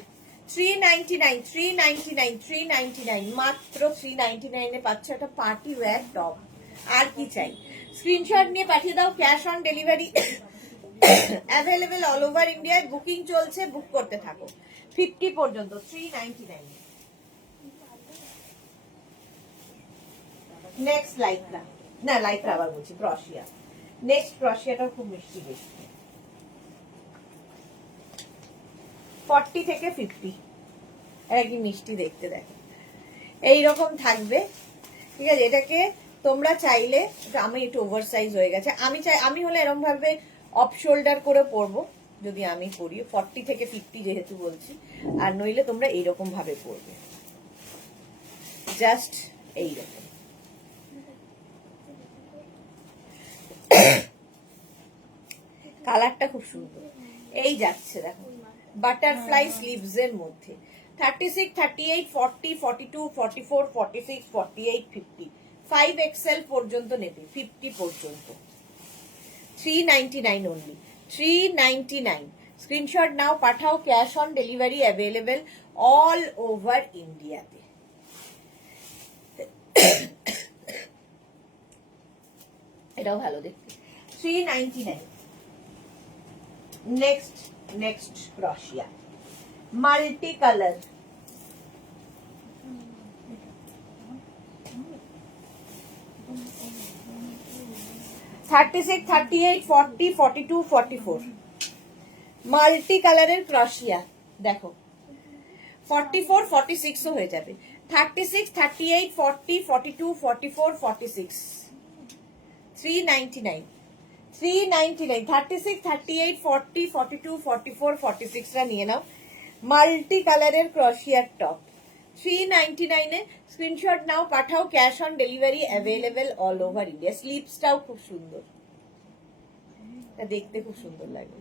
399, 399, 399, মাত্র 399 এ পাচ্ছ একটা পার্টি ওয়্যার টপ। আর কি চাই? স্ক্রিনশট নিয়ে পাঠিয়ে দাও, cash on delivery available all over ইন্ডিয়ায়, বুকিং চলছে, বুক করতে থাকো 50 পর্যন্ত, 399। নেক্সট লাইক্রা, না লাইক্রা আবার বলছি, ক্রশিয়া। নেক্সট ক্রশিয়াটা খুব মিষ্টি বেশি, 40 থেকে 50, এটা কি মিষ্টি দেখতে, দেখো এইরকম থাকবে, ঠিক আছে। এটাকে তোমরা চাইলে, আমি একটু ওভার সাইজ হয়ে গেছে, আমি হলে এরকম ভাবে অফ শোল্ডার করে পরবো, যদি আমি পরি 40 থেকে 50 যেহেতু বলছি, আর নইলে তোমরা এইরকম ভাবে পরবে, জাস্ট এইরকম। কালারটা খুব সুন্দর, এই যাচ্ছে দেখো বাটারফ্লাই স্লিভস এর মধ্যে। 36, 38, 40, 42, 44, 46, 48, 50, 5XL পর্যন্ত নেবে, 50 পর্যন্ত। 399 অনলি, 399। স্ক্রিনশট নাও, পাঠাও, cash on delivery available all over ইন্ডিয়াতে। এটাও ভালো দেখতে, 399। নেক্সট ক্রশিয়া, মাল্টি কালার, থার্টি 38, 40, 42, 44, মাল্টি কালারের ক্রশিয়া দেখো, 44, 46 হয়ে যাবে, 36, 38, 40, 42, 44, 46, 399, 399, 36, 38, 40, 42, 44, 46 টা নিয়ে নাও, মাল্টি কালারের ক্রশিয়ার টপ, 399 এ। স্ক্রিনশট নাও, পাঠাও, cash on delivery available all over India. স্লিভসটাও খুব সুন্দর, এটা দেখতে খুব সুন্দর লাগে,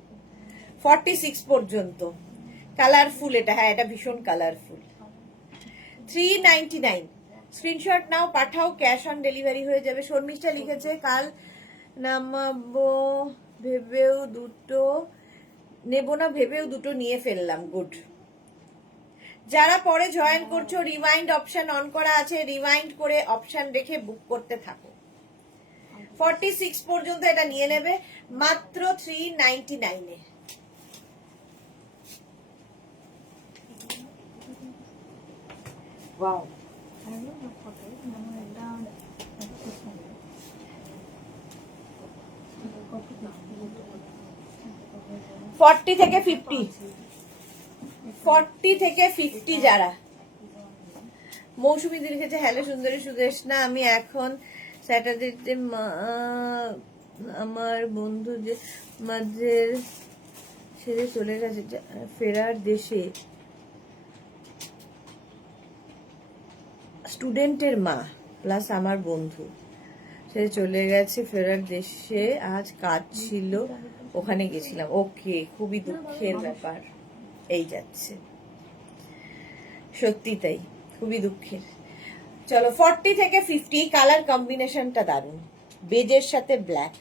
46 পর্যন্ত, কালারফুল এটা, হ্যাঁ এটা ভীষণ কালারফুল, 399। স্ক্রিনশট নাও, পাঠাও, ক্যাশ অন ডেলিভারি হয়ে যাবে। শর্মিষ্ঠা লিখেছে কাল নামাবো ভেবেও দুটো, নেব না ভেবেও দুটো নিয়ে ফেললাম, গুড। যারা পরে জয়েন করছো, রিওয়াইন্ড অপশন অন করা আছে, রিওয়াইন্ড করে অপশন রেখে বুক করতে থাকো, 46 পর্যন্ত এটা নিয়ে নেবে মাত্র 399 এ। ওয়াও, 40 থেকে 50, 40 থেকে 50 যারা। মৌসুমী লিখেছে, হ্যালো সুন্দরী সুদেশ না, আমি এখন স্যাটারডেতে আমার বন্ধু যে মাঝে সেরে চলে গেছে ফেরার দেশে, স্টুডেন্টের মা প্লাস আমার বন্ধু, সে চলে গেছে ফেরার দেশে, আজ কাজ ছিল ওখানে গেছিলাম। ওকে, খুবই দুঃখের ব্যাপার, এই যাচ্ছে, সত্যি তাই, খুবই দুঃখের। চলো 40 থেকে 50, কালার কম্বিনেশনটা দারুন, বেজের সাথে ব্ল্যাক।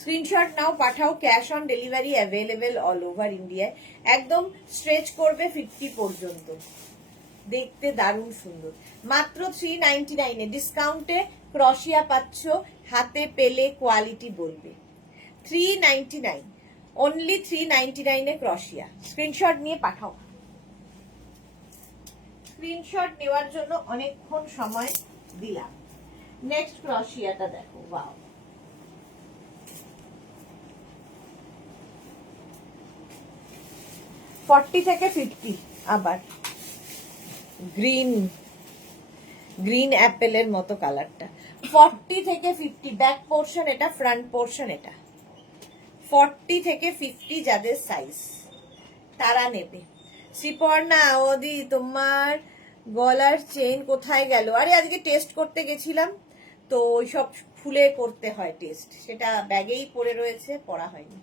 স্ক্রিনশট নাও, পাঠাও, cash on delivery available all over ইন্ডিয়ায়, একদম স্ট্রেচ করবে 50 পর্যন্ত, দেখতে দারুণ সুন্দর, মাত্র 399 এ। ডিসকাউন্টে ক্রশিয়া পাচ্ছ, হাতে পেলে কোয়ালিটি বলবে, 399 অনলি, 399 এ ক্রশিয়া। স্ক্রিনশট নিয়ে পাঠাও, স্ক্রিনশট নেওয়ার জন্য অনেকক্ষণ সময় দিলাম। নেক্সট ক্রশিয়াটা দেখো, ওয়াও, ফর্টি থেকে 50, আবার গ্রিন অ্যাপেলের মতো কালারটা, 40 থেকে 50, ব্যাক পোর্শন এটা, ফ্রন্ট পোর্শন এটা, 40 থেকে 50 যাদের সাইজ তারা নেবে। শ্রীপর্ণা ওদি, তোমার গলার চেইন কোথায় গেল? আরে আজকে টেস্ট করতে গেছিলাম, তো ওইসব খুলে করতে হয় টেস্ট, সেটা ব্যাগেই পড়ে রয়েছে, পড়া হয়নি।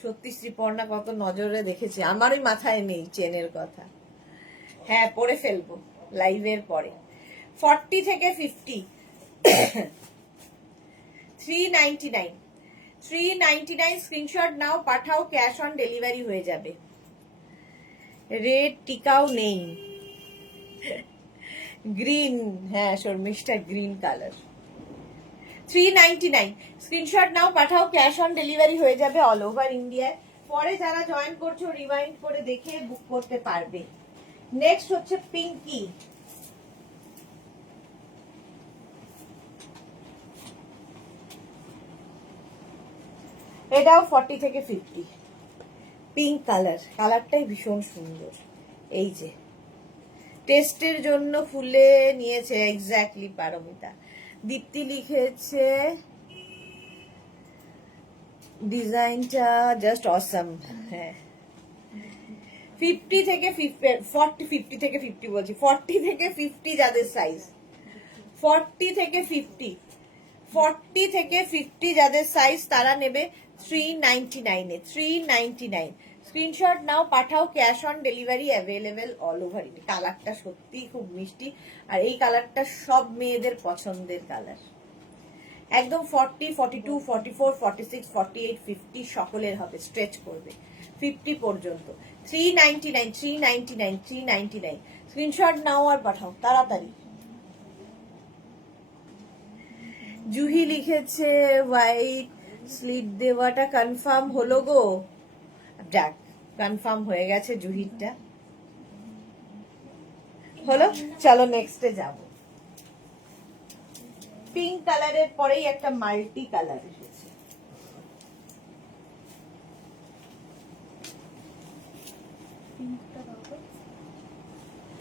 সত্যি শ্রীপর্ণা কত নজরে দেখেছে, আমারই মাথায় নেই চেনের কথা। হ্যাঁ পরে ফেলবো লাইভের পরে। 40 থেকে 50 399 399 স্ক্রিনশট নাও, পাঠাও, ক্যাশ অন ডেলিভারি হয়ে যাবে। রেড টিকাও নেই, গ্রিন, হ্যাঁ শর্মিষ্ঠা গ্রিন কালার। 399 স্ক্রিনশট নাও, পাঠাও, ক্যাশ অন ডেলিভারি হয়ে যাবে অল ওভার ইন্ডিয়ায়। পরে যারা জয়েন করছো রিমাইন্ড করে দেখে বুক করতে পারবে। নেক্সট হচ্ছে পিঙ্কি, এটাও 40 থেকে 50 পিঙ্ক কালার, কালারটাই ভীষণ সুন্দর। এই যে টেস্টের জন্য ফুলে নিয়েছে এক্স্যাক্টলি পারমিতা। দীপ্তি লিখেছে ডিজাইনটা জাস্ট অসাম। হ্যাঁ 50 থেকে 50 থেকে 50 বলছি, 40 থেকে 50 যাদের সাইজ, 40 থেকে 50 যাদের সাইজ তারা নেবে 399 এ। 399 স্ক্রিনশট নাও, পাঠাও, cash on delivery available all over India. কালারটা সত্যি খুব মিষ্টি, আর এই কালারটা সব মেয়েদের পছন্দের কালার। একদম 40, 42, 44, 46, 48, 50 সকলের হবে, স্ট্রেচ করবে 50 পর্যন্ত। 399 399 399 স্ক্রিনশট নাও আর পাঠাও তাড়াতাড়ি। জুহি লিখেছে হোয়াইট স্লিট দেওয়াটা কনফার্ম হলো গো। যাক কনফার্ম হয়ে গেছে জুহিরটা হলো। চলো নেক্সটে যাব। পিঙ্ক কালারের পরেই একটা মাল্টি কালার এসেছে।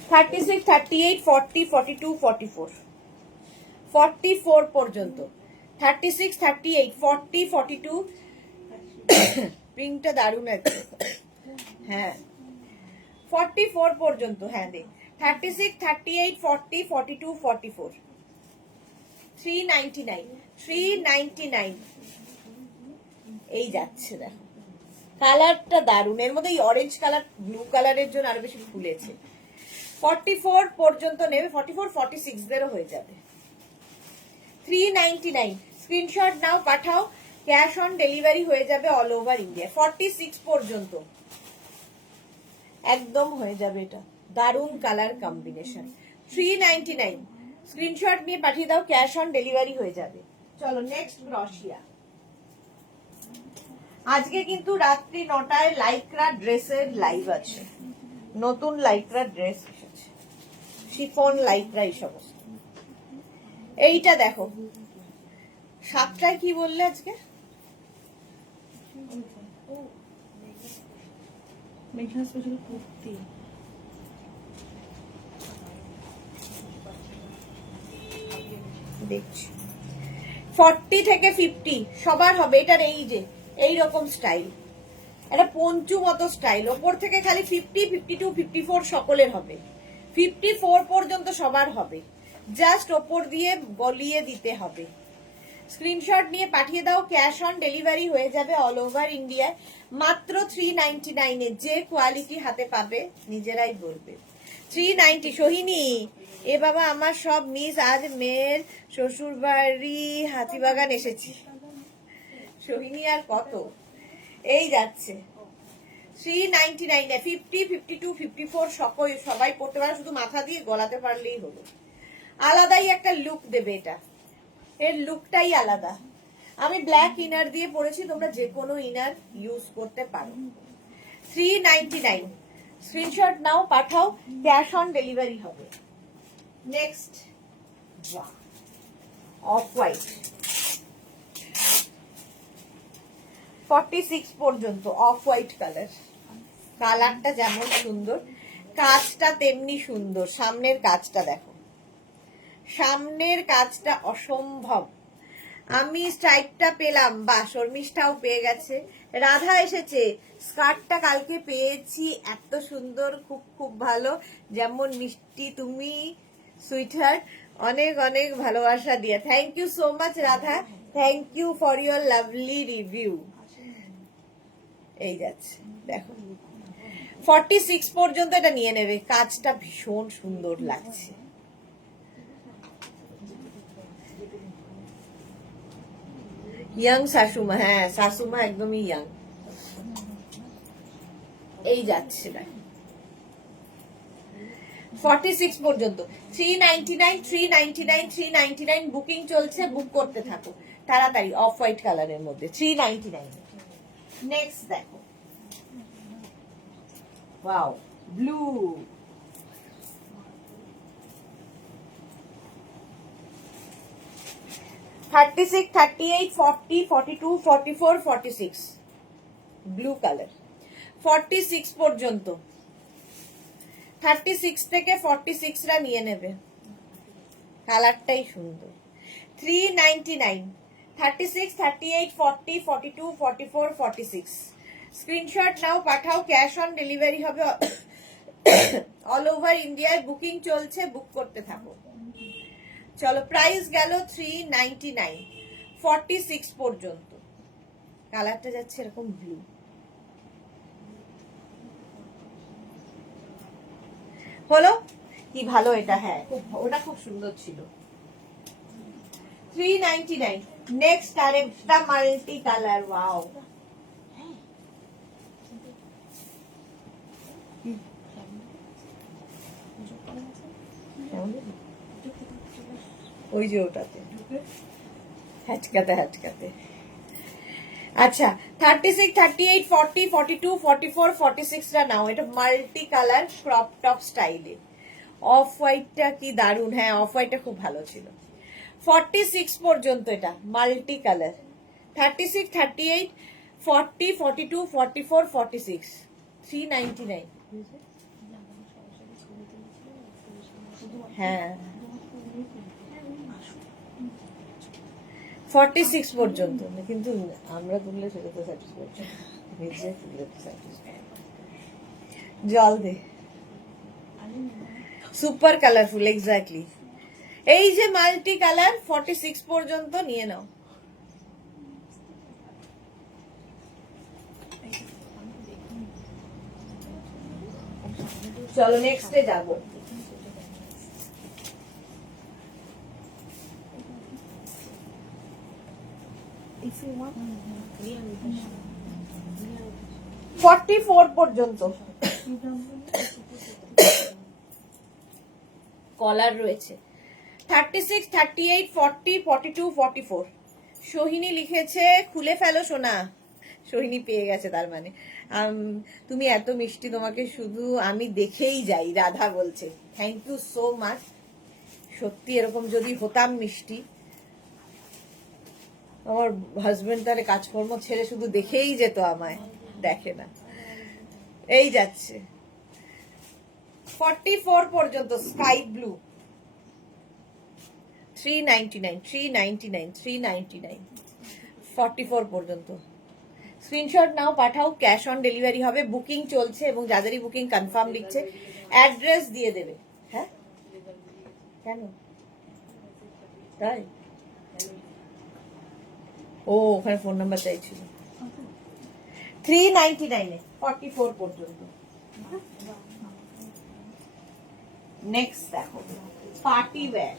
থার্টি সিক্স, 38, 40, 42, 44 44 পর্যন্ত। 36, 38, 40, 42 পিঙ্কটা দারুণ আছে। হ্যাঁ 44 পর্যন্ত। হ্যাঁ দেখ 36, 38, 40, 42, 44 399 399 এই যাচ্ছে। দেখো কালারটা দারুণ, এর মধ্যে এই অরেঞ্জ কালার ব্লু কালারের জন্য আরো বেশি ফুলেছে। 44 পর্যন্ত নেবে, 44, 46 দেরও হয়ে যাবে। 399 স্ক্রিনশট নাও, পাঠাও, ক্যাশ অন ডেলিভারি হয়ে যাবে অল ওভার ইন্ডিয়া। 46 পর্যন্ত একদম হয়ে যাবে। এটা দারুণ কালার কম্বিনেশন। 399 স্ক্রিনশট নিয়ে পাঠিয়ে দাও, ক্যাশ অন ডেলিভারি হয়ে যাবে। চলো নেক্সট ক্রশিয়া। আজকে কিন্তু রাত্রি 9টায় লাইক্রা ড্রেসের লাইভ আছে। নতুন লাইক্রা ড্রেস এসেছে, শিফন লাইক্রা এই সমস্ত। এইটা দেখো 7টায় কি বললে আজকে? মেঘনা স্পেশাল কুর্তি। দেখছি 40 থেকে 50 সবার হবে। এটার এই যে এইরকম স্টাইল, এটা পঞ্চু মতো স্টাইল, ওপর থেকে খালি 50, 52, 54 সকলের হবে। 54 পর্যন্ত সবার হবে, জাস্ট ওপর দিয়ে গলিয়ে দিতে হবে। স্ক্রিনশট নিয়ে পাঠিয়ে দাও, ক্যাশ অন ডেলিভারি হয়ে যাবে অল ওভার ইন্ডিয়ায়। মাত্র 399 এ যে কোয়ালিটি হাতে পাবে নিজেরাই বলবে। 390 সোহিনী, এ বাবা আমার সব মিস, আজ মেয়ের শ্বশুর বাড়ি হাতিবাগান এসেছি। সোহিনী আর কত, এই যাচ্ছে 399 এ। 50, 52, 54 সবাই পড়তে পারে, শুধু মাথা দিয়ে গলাতে পারলেই হলো। আলাদাই একটা লুক দেবে এটা, এর লুকটাই আলাদা। আমি ব্ল্যাক ইনার দিয়ে পরেছি, তোমরা যে কোনো ইনার ইউজ করতে পারো। 399 স্ক্রিনশট নাও, পাঠাও, ক্যাশ অন ডেলিভারি হবে। নেক্সট অফ হোয়াইট 46 পর্যন্ত অফ হোয়াইট কালার। কালারটা যেমন সুন্দর, কাজটা তেমনি সুন্দর। সামনের কাজটা দেখো, সামনের কাজটা অসম্ভব। আমি স্ট্রাইপটা পেলাম, বা শর্মিষ্ঠাও পেয়ে গেছে, রাধা এসেছে। স্কার্টটা কালকে পেয়েছি, এত সুন্দর, খুব খুব ভালো। যেমন মিষ্টি তুমি সুইটহার্ট, অনেক অনেক ভালোবাসা দিয়ে। Thank you so much Radha, thank you for your lovely review. এই যাচ্ছে দেখো 46 পর্যন্ত এটা নিয়ে নেবে, কাজটা ভীষণ সুন্দর লাগছে। ইয়াং শাশুমা, হ্যাঁ শাশুমা একদমই ইয়াং। এই যাচ্ছে না 46 পর্যন্ত। 399 399 399 বুকিং চলছে, বুক করতে থাকো তাড়াতাড়ি। অফ হোয়াইট কালারের মধ্যে 399। নেক্সট দেখো, wow blue, thirty six 38 40 42 44 46 blue colour 46 পর্যন্ত। 36 থেকে 46 রা নিয়ে নেবে, কালারটাই সুন্দর। 399 36 38 40 42 44 46 স্ক্রিনশট নাও, পাঠাও। ক্যাশ অন ডেলিভারি হবে অল ওভার ইন্ডিয়ায়, বুকিং চলছে, বুক করতে থাকো। চলো প্রাইস গেল 399, 46 পর্যন্ত। কালারটা যাচ্ছে এরকম ব্লু। হলো কি ভালো এটা, হ্যাঁ ওটা খুব সুন্দর ছিল। 399। নেক্সট আরেকটা মাল্টি কালার, ওয়াও ওই যে ওটাতে হ্যাচকাতে হ্যাচকাতে। আচ্ছা 36 38 40 42 44 46 টা নাও। এটা মাল্টি কালার ক্রপ টপ স্টাইলে। অফ হোয়াইটটা কি দারুন, হ্যাঁ অফ হোয়াইটটা খুব ভালো ছিল। 46 পর্যন্ত এটা মাল্টি কালার। 36 38 40 42 44 46 399। হ্যাঁ 46 পর্যন্ত, কিন্তু আমরা তুললে সেটা তো স্যাটিসফাইড, নিজে তুললে তো স্যাটিসফাইড। জল দে, সুপার কালারফুল, এক্স্যাক্টলি। এই যে মাল্টি কালার 46 পর্যন্ত নিয়ে নাও। চলো নেক্সটে যাবো। If you want 44 পর্যন্ত কলার রয়েছে। 36 38 40 42 44 সোহিনী লিখেছে খুলে ফেলো সোনা। সোহিনী পেয়ে গেছে, তার মানে তুমি এত মিষ্টি, তোমাকে শুধু আমি দেখেই যাই, রাধা বলছে। Thank you so much. সত্যি এরকম যদি হতাম মিষ্টি, আমার হাজবেন্ড তাহলে কাজকর্ম ছেড়ে শুধু দেখেই যেত আমায়, দেখে না। এই যাচ্ছে 44 পর্যন্ত স্কাই ব্লু। 399 399 399 44 পর্যন্ত। স্ক্রিনশট নাও, পাঠাও। ক্যাশ অন ডেলিভারি হবে, বুকিং চলছে, এবং যাদেরই বুকিং কনফার্ম লিখছে অ্যাড্রেস দিয়ে দেবে। হ্যাঁ কেন তাই? ও ওখানে ফোন নাম্বার চাইছিল। 399 44 পর্যন্ত। নেক্সট দেখো পার্টি ওয়্যার।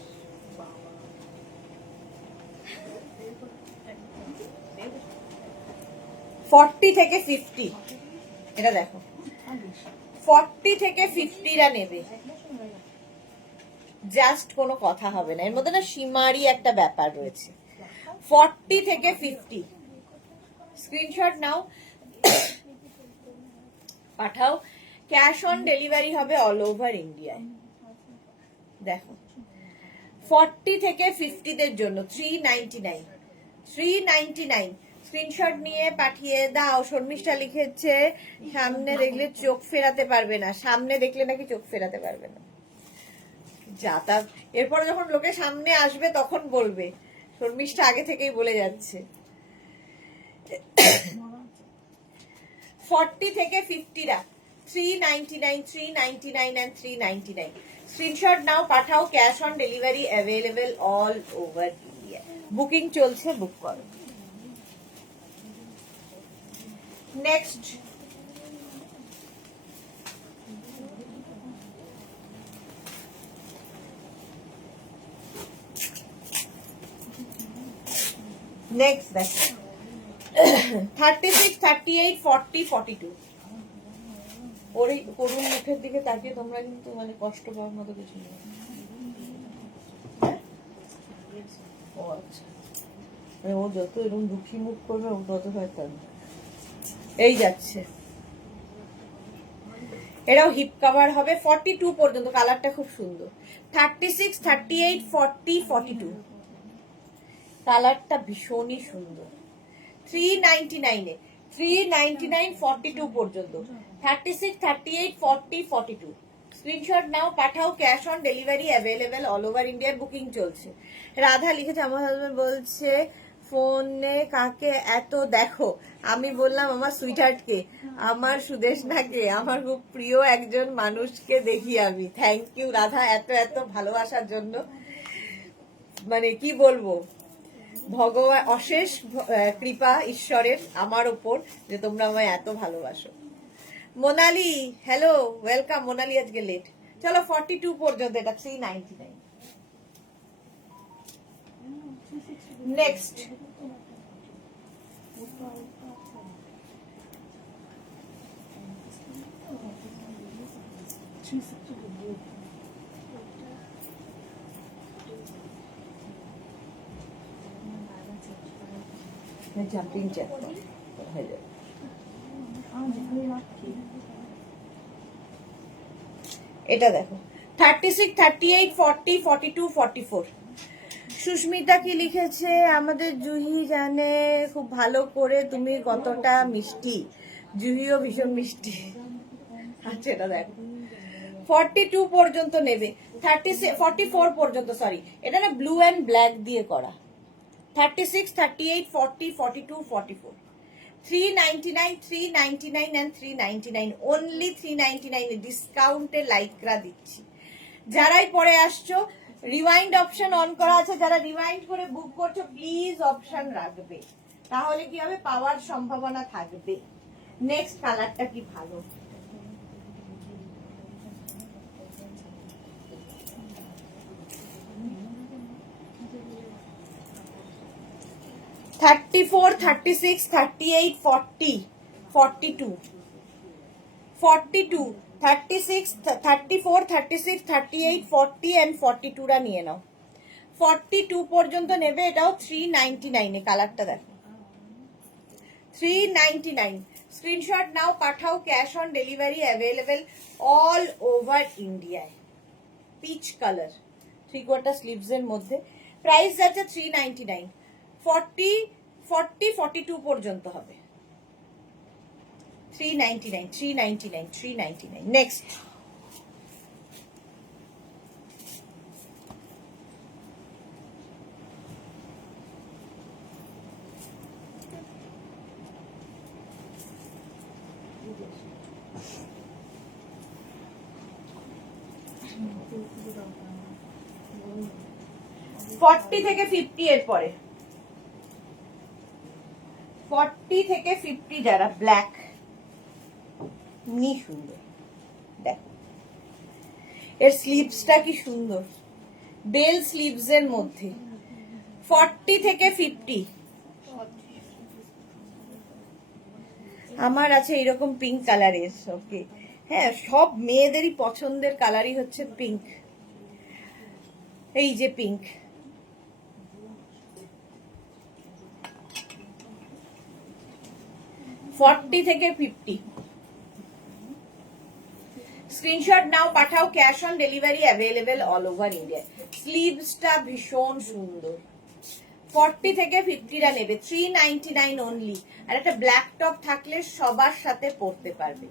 ফর্টি থেকে 50, এটা দেখো 40 থেকে 50 রা নেবে, জাস্ট কোনো কথা হবে না, এর মধ্যে না সীমারই একটা ব্যাপার রয়েছে। 40 থেকে 50 স্ক্রিনশট নাও, পাঠাও। ক্যাশ অন ডেলিভারি হবে অল ওভার ইন্ডিয়ায়। দেখো 40 থেকে 50 দের জন্য 399 399 স্ক্রিনশট নিয়ে পাঠিয়ে দাও। শর্মিষ্ঠা লিখেছে সামনে দেখলে চোখ ফেরাতে পারবে না, সামনে দেখলে নাকি চোখ ফেরাতে পারবে না। যাতা এরপরে যখন লোকে সামনে আসবে তখন বলবে। শর্মিষ্ঠা আগে থেকেই বলে যাচ্ছে। 40 থেকে 50 রা 399 399 and 399 স্ক্রিনশট নাও, পাঠাও। Cash on delivery available all over India, booking চলছে, বুক করো। নেক্সট নেক্সট দেখো 36, 38, 40, 42। ওর এই করুণ মুখের দিকে তাকিয়ে তোমরা কিন্তু মানে কষ্ট পাওয়ার মতো কিছু নেই। ও আচ্ছা, মানে ও যত এরকম দুঃখী মুখ করবে ও তত হয়তো এই যাচ্ছে। এটাও হিপ কভার হবে 42 পর্যন্ত, কালারটা খুব সুন্দর। 36, 38, 40, 42 কালারটা ভীষণই সুন্দর। 399 এ 399, 42 পর্যন্ত। 36, 38, 40, 42 স্ক্রিনশট নাও, পাঠাও। Cash on delivery available all over India, booking চলছে। রাধা লিখেছে আমার হাজবেন্ড বলছে ফোনে কাকে এত দেখো। আমি বললাম আমার সুইটহার্টকে, আমার সুদেশনাকে, আমার খুব প্রিয় একজন মানুষকে দেখি আমি। থ্যাংক ইউ রাধা, এত এত ভালোবাসার জন্য। মানে কি বলবো, ভগবান অশেষ কৃপা ঈশ্বরের আমার ওপর যে তোমরা আমায় এত ভালোবাসো। Monali hello, welcome. মোনালি আজকে লেট। চলো 42 পর্যন্ত, এটা 399। নেক্সট জাম্পিং জ্যাক হয়ে যাবে। এটা দেখো 36, 38, 40, 42, 44। সুস্মিতা কি লিখেছে, আমাদের জুহি জানে খুব ভালো করে তুমি কতটা মিষ্টি। জুহিও ভীষণ মিষ্টি। আচ্ছা এটা দেখো 42 পর্যন্ত নেবে। 44 পর্যন্ত, সরি এটা না ব্লু অ্যান্ড ব্ল্যাক দিয়ে করা। 36, 38, 40, 42, 44 399, 399 and 399 only 399 এ ডিসকাউন্টে লাইকরা দিচ্ছি। যারাই পরে আসছো রিওয়াইন্ড অপশন অন করা আছে, যারা রিওয়াইন্ড করে বুক করছো প্লিজ অপশন রাখবে, তাহলে কি হবে পাওয়ার সম্ভাবনা থাকবে। নেক্সট কালারটা কি ভালো, $34, $36, $38, $40, $42, $42, $36, $34, $36, $38, $40 and $42 রা নিয়ে নাও। 42 পর্যন্ত নেবে, এটাও 399 এ। কালারটা দেখো 399। স্ক্রিনশট নাও, পাঠাও। Cash on delivery available all over ইন্ডিয়ায়। পিচ কালার 3/4 স্লিভস এর মধ্যে। প্রাইস যাচ্ছে 399। 40, 42 পর্যন্ত হবে 399, 399, 399। নেক্সট ফর্টি থেকে 50 এর পরে, 40 থেকে 50 যারা ব্ল্যাক নি সুন্দর দেখো, এর স্লিভসটা কি সুন্দর, বেল স্লিভস এর মধ্যে। 40 থেকে 50 আমার আছে এরকম পিঙ্ক কালারের। ওকে হ্যাঁ, সব মেয়েদেরই পছন্দের কালারই হচ্ছে পিঙ্ক। এই যে পিঙ্ক, ফর্টি থেকে 50। স্ক্রিনশট নাও, পাঠাও। Cash on delivery available all over India. স্লিভসটা ভীষণ সুন্দর। 40 থেকে 50 রা নেবে, 399 অনলি। আর একটা ব্ল্যাক টপ থাকলে সবার সাথে পরতে পারবে।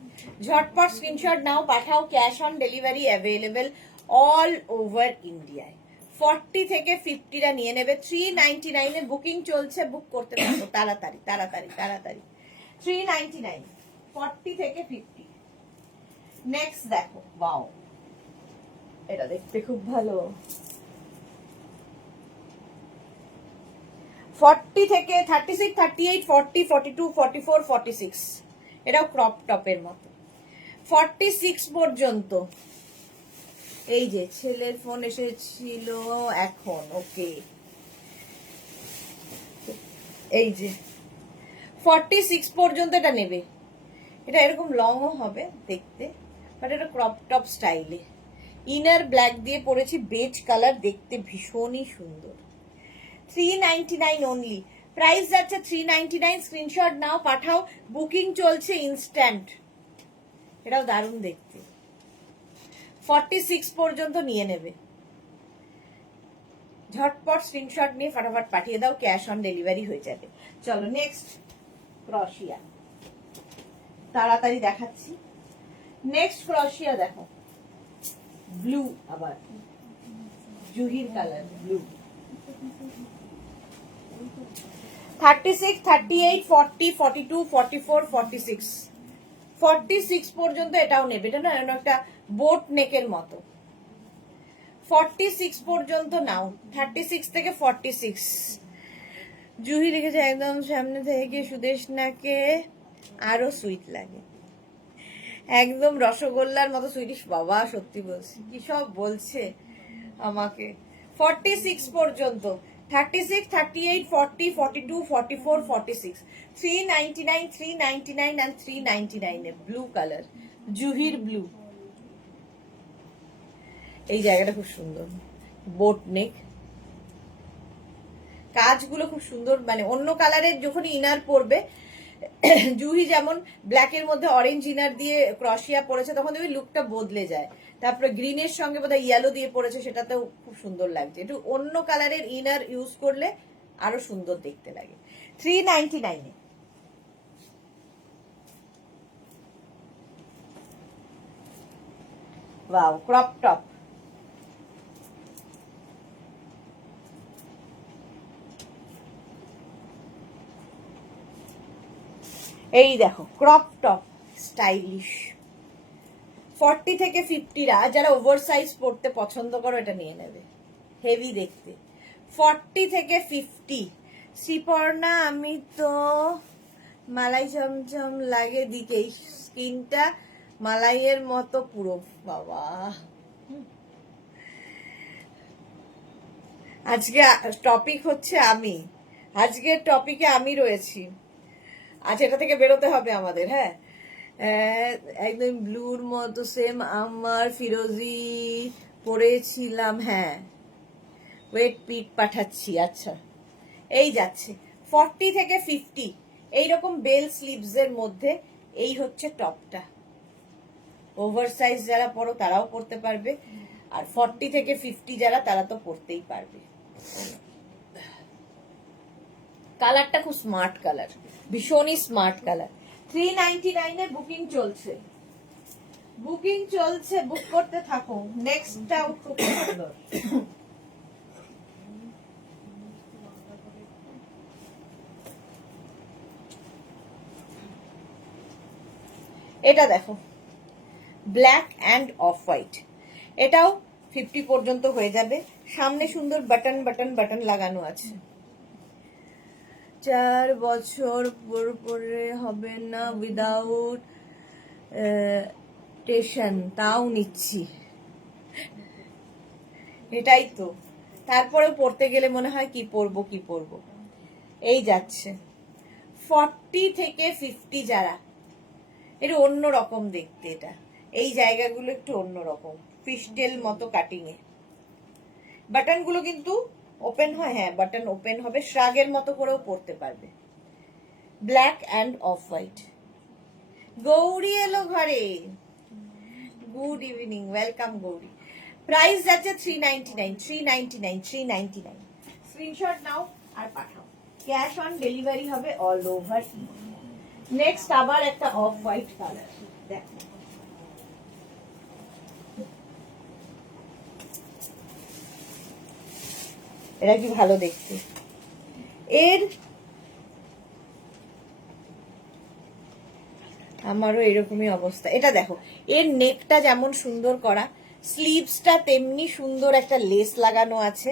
ঝটপট স্ক্রিনশট নাও, পাঠাও। Cash on delivery available all over ইন্ডিয়ায়। 40 থেকে 50 রা নিয়ে নেবে। 399 এর বুকিং চলছে, বুক করতে পারবো তাড়াতাড়ি তাড়াতাড়ি তাড়াতাড়ি। 399, 40 থেকে 50। নেক্সট দেখো, ওয়াও এটা দেখতে খুব ভালো। 40 থেকে 36, 38, 40, 42, 44, 46 এটাও ক্রপ টপের মতো। 46 পর্যন্ত। এই যে ছেলের ফোন এসেছিল এখন। ওকে এই যে 46 পর্যন্ত এটা নেবে। এটা এরকম লংও হবে দেখতে, বাট এটা ক্রপ টপ স্টাইলে। ইনার ব্ল্যাক দিয়ে পরেছি, বেজ কালার, দেখতে ভীষণই সুন্দর। 399 অনলি, প্রাইস যাচ্ছে 399। স্ক্রিনশট নাও, পাঠাও, বুকিং চলছে ইনস্ট্যান্ট। এটাও দারুণ দেখতে। 46 পর্যন্ত নিয়ে নেবে, ঝটপট স্ক্রিনশট নিয়ে ফটাফট পাঠিয়ে দাও, ক্যাশ অন ডেলিভারি হয়ে যাবে। চলো নেক্সট ক্রশিয়া, তাড়াতাড়ি দেখাচ্ছি। নেক্সট ক্রশিয়া দেখো, ব্লু, আবার জুহির কালার ব্লু। 36, 38, 40, 42, 44, 46, 46 পর্যন্ত এটাও নেবে। এটা না একটা বোট নেকের মতো। 46 পর্যন্ত নাও, 36 থেকে 46। জুহি লিখেছে একদম সামনে থেকে সুদেশনাকে আরো সুইট লাগে, একদম রসগোল্লার মতো সুইটিশ। বাবা সত্যি বলছি, কি সব বলছে আমাকে। 46 পর্যন্ত, 36, 38, 40, 42, 44, 46, 399, 399 and 399 এ ব্লু কালার, জুহির ব্লু। এই জায়গাটা খুব সুন্দর, বোট নেক, কাজগুলো খুব সুন্দর, মানে অন্য কালারের যখন ইনার পরবে, জুহি যেমন ব্ল্যাকের মধ্যে অরেঞ্জ ইনার দিয়ে ক্রশিয়া পরেছে, তখন দেখবি লুকটা বদলে যায়। তারপরে গ্রিনের সঙ্গে বোধহয় ইয়েলো দিয়ে পরেছে, সেটাতেও খুব সুন্দর লাগছে। একটু অন্য কালারের ইনার ইউজ করলে আরো সুন্দর দেখতে লাগে। 399 এ ওয়াও, ক্রপ টপ। এই দেখো ক্রপ টপ স্টাইলিশ। 40 থেকে 50রা যারা ওভার সাইজ পড়তে পছন্দ করো এটা নিয়ে নেবে, হেভি দেখতে। 40 থেকে 50। শ্রীপর্ণা, আমি তো মালাই চমচম লাগে দিকে, স্কিনটা মালাইয়ের মতো পুরো। বাবা আজকে টপিক হচ্ছে আমি, আজকের টপিকে আমি রয়েছি। আচ্ছা, এটা থেকে বেরোতে হবে আমাদের। হ্যাঁ, একদম ব্লুর মতো সেম আমার ফিরোজি পরেছিলাম। হ্যাঁ, ওয়েট পিক পাঠাচ্ছি। আচ্ছা, এই যাচ্ছে 40 থেকে 50, এইরকম বেল স্লিভস এর মধ্যে। এই হচ্ছে টপটা, ওভার সাইজ যারা পরো তারাও পরতে পারবে, আর 40 থেকে 50 যারা, তারা তো পরতেই পারবে। কালারটা খুব স্মার্ট কালার, ভীষণই স্মার্ট কালার। 399 এ বুকিং চলছে, বুকিং চলছে, বুক করতে থাকো। নেক্সটটাও খুব সুন্দর। এটা দেখো, ব্ল্যাক অ্যান্ড অফ হোয়াইট। এটাও 50 পর্যন্ত হয়ে যাবে। সামনে সুন্দর বাটন বাটন বাটন লাগানো আছে। 4 বছর পরে হবে না উইদাউট টেশন, তাও নিচ্ছি। এটাই তো, তারপরে পড়তে গেলে মনে হয় কি পরবো কি পরবো। এই যাচ্ছে 40 থেকে 50 যারা, এটা অন্যরকম দেখতে। এটা এই জায়গাগুলো একটু অন্যরকম, ফিস্টেল মতো কাটিং এ। বাটন গুলো কিন্তু ওপেন হয়, হ্যাঁ বাটন ওপেন হবে, শ্রাগের মতো করেও পরতে পারবে। Black and off white. Gauri এলো ঘরে, good evening, welcome Gauri. Price যাচ্ছে 399, 399, 399। স্ক্রিনশট নাও আর পাঠাও, ক্যাশ অন ডেলিভারি হবে অল ওভার। নেক্সট আবার একটা অফ হোয়াইট কালার দেখো, এটা কি ভালো দেখতে। এর আমারও এরকমই অবস্থা। এটা দেখো, এর নেকটা যেমন সুন্দর করা, স্লিভসটা তেমনি সুন্দর, একটা লেস লাগানো আছে।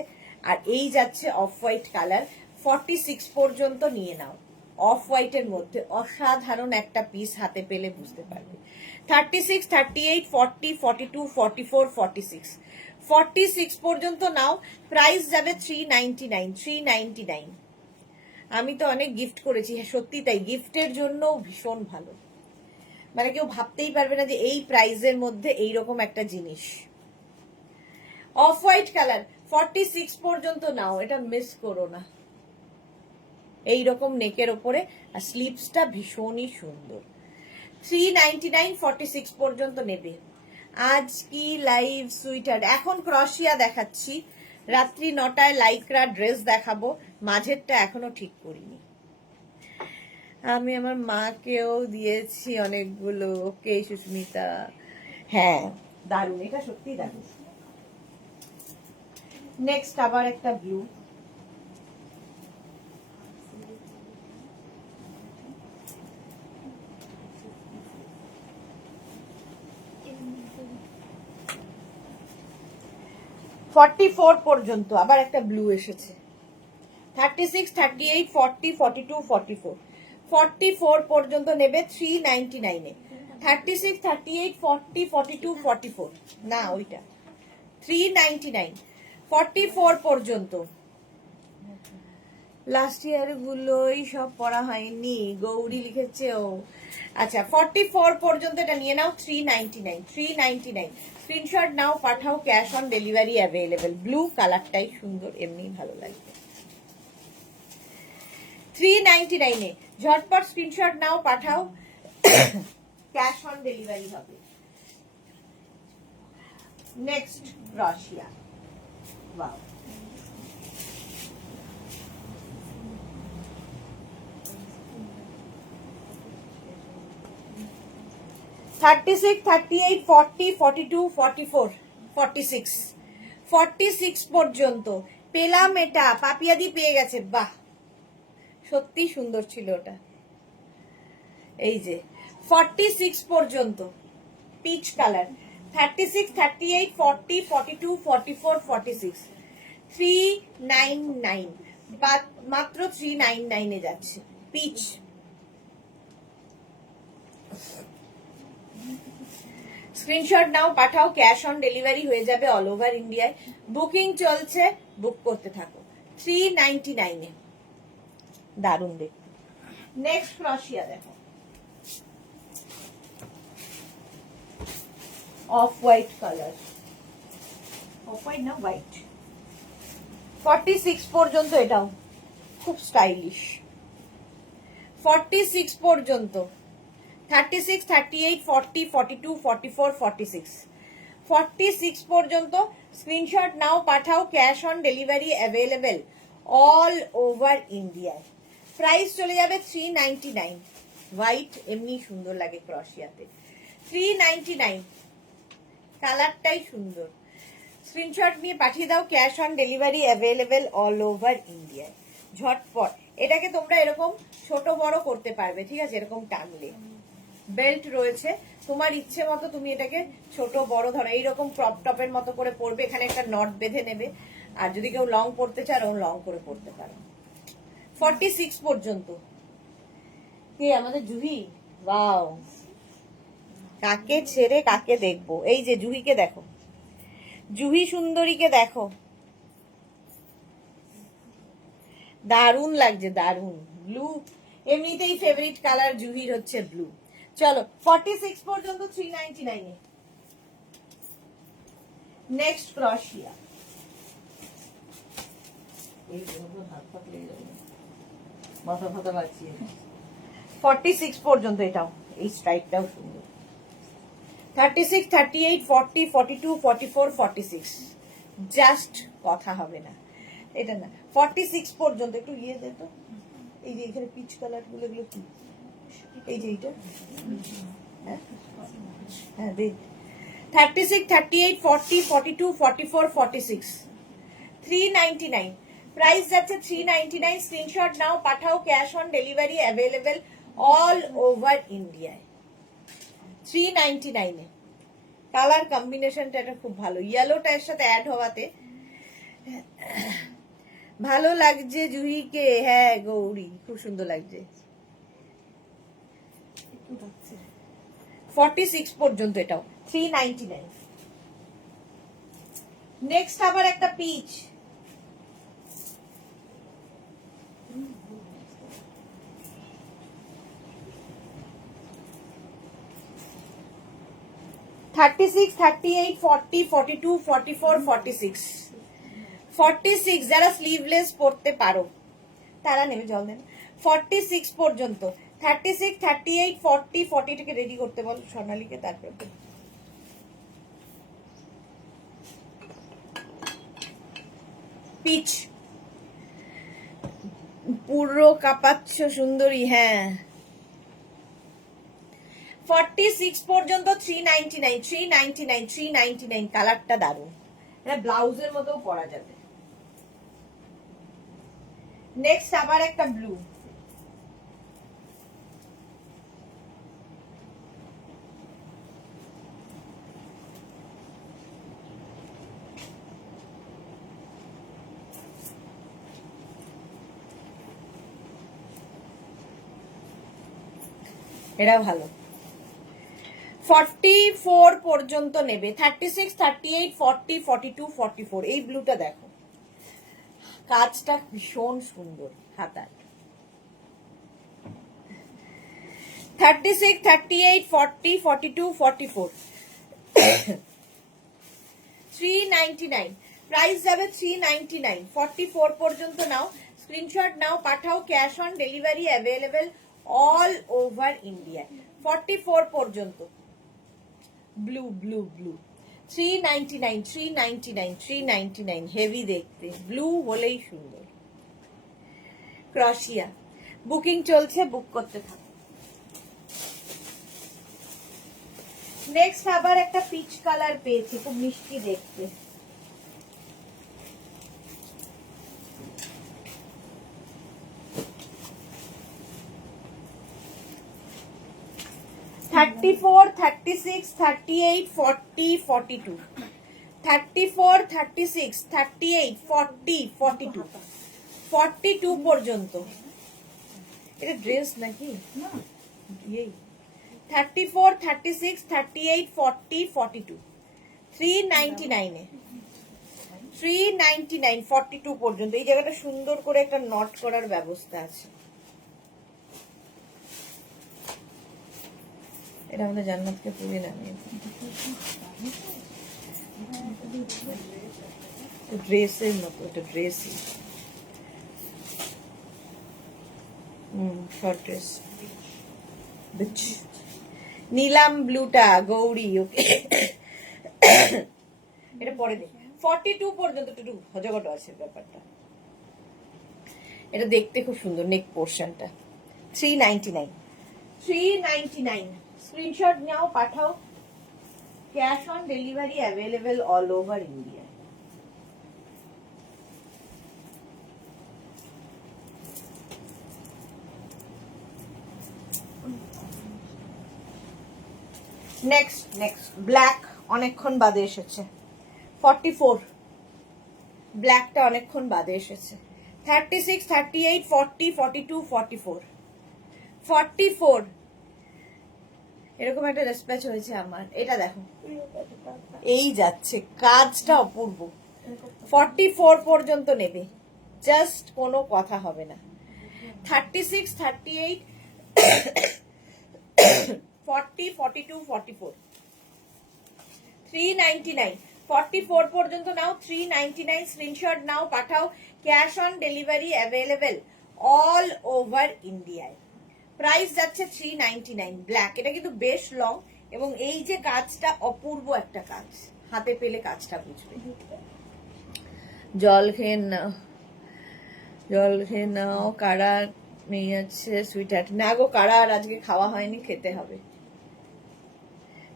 আর এই যাচ্ছে অফ হোয়াইট কালার। 46 পর্যন্ত নিয়ে নাও। অফ হোয়াইটের মধ্যে অসাধারণ একটা পিস হাতে পেলে বুঝতে পারবে। 36, 38, 40, 42, 44, 46, 46 পর্যন্ত নাও। প্রাইস যাবে 399, 399। আমি তো অনেক গিফট করেছি, হ্যাঁ সত্যি তাই, গিফটের জন্য ভীষণ ভালো, মানে কেউ ভাবতেই পারবে না যে এই প্রাইজের মধ্যে এইরকম একটা জিনিস। অফ হোয়াইট কালার 46 পর্যন্ত নাও, এটা মিস করো না। এইরকম নেকের ওপরে, আর স্লিভসটা ভীষণই সুন্দর। 399, 46 পর্যন্ত নেবে। আজ কি লাইভ সুইটার, এখন ক্রশিয়া দেখাচ্ছি, রাত্রি 9টায় লাইক্রা ড্রেস দেখাবো, মাঝেরটা এখনো ঠিক করিনি। আমি আমার মাকেও দিয়েছি অনেকগুলো। ওকে সুস্মিতা, হ্যাঁ দারুণ, এটা সত্যি দারুণ। নেক্সট আবার একটা ব্লু, $44 পর্যন্ত আবার একটা ব্লু এসেছে। 36, 38, 40, 42, 44, 44 পর্যন্ত নেবে 399 এ। 36, 38, 40, 42, 44, না ওইটা 399, 44 পর্যন্ত। লাস্ট ইয়ার গুলোই সব পড়া হয়নি, গৌরী লিখেছে ও। আচ্ছা 44 পর্যন্ত এটা নিয়ে নাও, 399, 399। স্ক্রিনশট নাও, পাঠাও, cash on delivery available. Blue কালারটাই সুন্দর, এমনি ভালো লাগবে। 399 এ ঝটপট স্ক্রিনশট নাও, পাঠাও, ক্যাশ অন ডেলিভারি হবে। নেক্সট রাশিয়া, ওয়াও, $36, 38, 40, 42, 44, 46, 46 পর্যন্ত পেলাম। এটা পাপিয়াদি পেয়ে গেছে, বাহ সত্যি সুন্দর ছিল ওটা। এই যে 46 পর্যন্ত পিচ কালার, 36, 38, 40, 42, 44, 46, 399, মাত্র 399 এ যাচ্ছে পিচ। স্ক্রিনশট নাও, পাঠাও, ক্যাশ অন ডেলিভারি হয়ে যাবে অল ওভার ইন্ডিয়ায়। বুকিং চলছে, বুক করতে থাকো। 399 এ দারুণ দেখতে। নেক্সট ক্রশিয়া দেখো, off white colour, off white না হোয়াইট। 46 পর্যন্ত, এটাও খুব স্টাইলিশ। 46 পর্যন্ত, 36, 38, 40, 42, 44, 46, 46 পর্যন্ত। স্ক্রিনশট নাও, পাঠাও, cash on delivery available all over ইন্ডিয়ায়। প্রাইস চলে যাবে 399। হোয়াইট এমনি সুন্দর লাগে ক্রশিয়াতে। 399, কালারটাই সুন্দর। স্ক্রিনশট নিয়ে পাঠিয়ে দাও, cash on delivery available all over ইন্ডিয়ায়। ঝটপট এটাকে তোমরা এরকম ছোট বড় করতে পারবে, ঠিক আছে, এরকম টানলে। বেল্ট রয়েছে, তোমার ইচ্ছে মতো তুমি এটাকে ছোট বড়, ধরো এইরকম ক্রপ টপের মতো করে পরবে, এখানে একটা নট বেঁধে নেবে। আর যদি কেউ লং পরতে চাও, লং করে পরতে পারো। 46 পর্যন্ত। কে আমাদের জুহি, ওয়াও, কাকে ছেড়ে কাকে দেখবো। এই যে জুহিকে দেখো, জুহি সুন্দরীকে দেখো, দারুণ লাগছে, দারুণ। ব্লু এমনিতেই ফেভারিট কালার জুহির হচ্ছে ব্লু। চলো 46 পর্যন্ত 399 এ। নেক্সট ক্রশিয়া, মাথা ফাতা বাঁচিয়ে 46 পর্যন্ত, এটাও এই স্ট্রাইকটাও সুন্দর। 36, 38, 40, 42, 44, 46, জাস্ট কথা হবে না, এটা না। 46 পর্যন্ত একটু ইয়ে দে তো, এই যে এখানে পিচ কালার গুলো, এগুলো কি, এই যে এইটা, হ্যাঁ দে। 36, 38, 40, 42, 44, 46, 399। প্রাইস যাচ্ছে 399। স্ক্রিনশট নাও, পাঠাও, cash on delivery available all over ইন্ডিয়ায়। 399 এ। কালার কম্বিনেশনটা এটা খুব ভালো, ইয়েলোটা এর সাথে অ্যাড হওয়াতে ভালো লাগছে জুহিকে। হ্যাঁ গৌরী, খুব সুন্দর লাগছে। 46 পর্যন্ত এটাও 399। নেক্সট আবার একটা পিচ, 36, 38, 40, 42, 44, 46, 46 যারা স্লিভলেস পরতে পারো তারা নেবে, জল দেন। 46 পর্যন্ত, 36, 38, 40, 40 টাকে রেডি করতে বল সোনালীকে। তারপরে পিচ পুরো কাঁপাচ্ছ সুন্দরী, হ্যাঁ। 46 পর্যন্ত 399, 399, 399, কালারটা দারুন, এটা ব্লাউজের মতো পরা যাবে। নেক্সট আবার একটা ব্লু, এটা ভালো। 44 পর্যন্ত নেবে, 36, 38, 40, 42, 44, এই ব্লুটা দেখো, কাজটা ভীষণ সুন্দর হাতার। 36, 38, 40, 42, 44, 399, প্রাইস যাবে 399। 44 পর্যন্ত নাও, স্ক্রিনশট নাও, পাঠাও, cash on delivery available all over India. 44 পর্যন্ত ব্লু ব্লু ব্লু, 399, 399, 399, হেভি দেখতে, ব্লু হলেই সুন্দর। ক্রশিয়া বুকিং চলছে, বুক করতে থাকো। নেক্সট আবার একটা পিচ কালার পেয়েছি, খুব মিষ্টি দেখতে। $34, $36, $38, $40, $42, $34, $36, $38, $40, $42, $42 পর্যন্ত। এটা ড্রেস নাকি? 34, 36, 38, 40, 42, 399 এ, 399, 42 পর্যন্ত। এই জায়গাটা সুন্দর করে একটা নট করার ব্যবস্থা আছে। এটা আমাদের জান্নাতকে পুরে নামিয়ে ড্রেসের মতো, এটা ড্রেসই, শর্ট ড্রেস। নীলাম ব্লুটা গৌরী, ওকে এটা পরে দে। 42 পর্যন্ত একটু হজগট আছে ব্যাপারটা, এটা দেখতে খুব সুন্দর। নেক পোর্শনটা 399, 399, স্ক্রিনশট নাও, পাঠাও, cash on delivery available all over India. Next black, অনেকক্ষণ বাদে এসেছে। 44, ব্ল্যাকটা অনেকক্ষণ বাদে এসেছে। 36, 38, 40, 42, 44, 44, এরকম একটা রেসপ্যাচ হয়েছে আমার। এটা দেখো, এই যাচ্ছে, কাজটা অপূর্ব। 44 পর্যন্ত নেবে, জাস্ট কোনো কথা হবে না। 36, 38, 40, 42, 44, 399, 44 পর্যন্ত নাও, 399, স্ক্রিনশট নাও, পাঠাও, cash on delivery available all over ইন্ডিয়ায়। প্রাইস যাচ্ছে 399, ব্ল্যাক। এটা কিন্তু বেশ লং, এবং এই যে কাজটা অপূর্ব একটা কাজ, হাতে পেলে কাজটা বুঝবে। জল খেয়ে নাও, জল খেয়ে নাও। কারা মেয়ে আছে সুইট না গো, কারা আর আজকে খাওয়া হয়নি, খেতে হবে।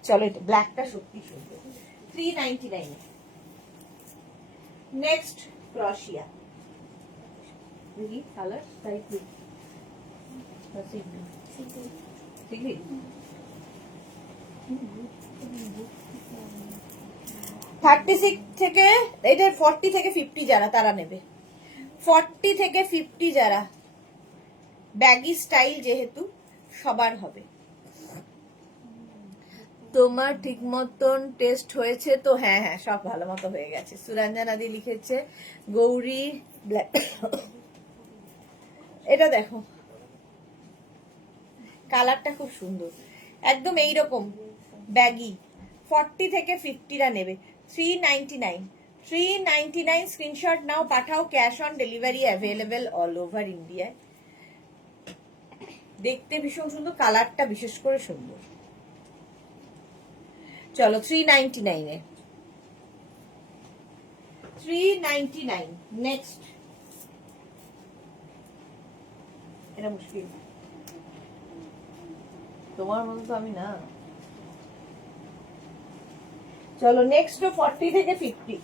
চলো, এটা ব্ল্যাকটা সত্যি সুন্দর, 399। নেক্সট ক্রশিয়া, কালার তাই 36 থেকে, এটা 40 থেকে 50 যারা তারা নেবে, 40 থেকে 50 যারা, ব্যাগি স্টাইল যেহেতু সবার হবে। তোমার ঠিক মতন টেস্ট হয়েছে তো? হ্যাঁ হ্যাঁ, সব ভালো মতো হয়ে গেছে। সুরঞ্জন আদি লিখেছে, গৌরী ব্ল্যাক। এটা দেখো, কালারটা খুব সুন্দর, একদম এইরকম ব্যাগি, 40 থেকে 50রা নেবে 399 399 স্ক্রিনশট নাও, পাঠাও, cash on delivery available all over ইন্ডিয়ায়। দেখতে ভীষণ সুন্দর, কালারটা বিশেষ করে সুন্দর। চলো 399 399 নেক্সট। এটা মুশকিল, তোমার মতো তো আমি না। চলো নেক্সট 40 থেকে 50।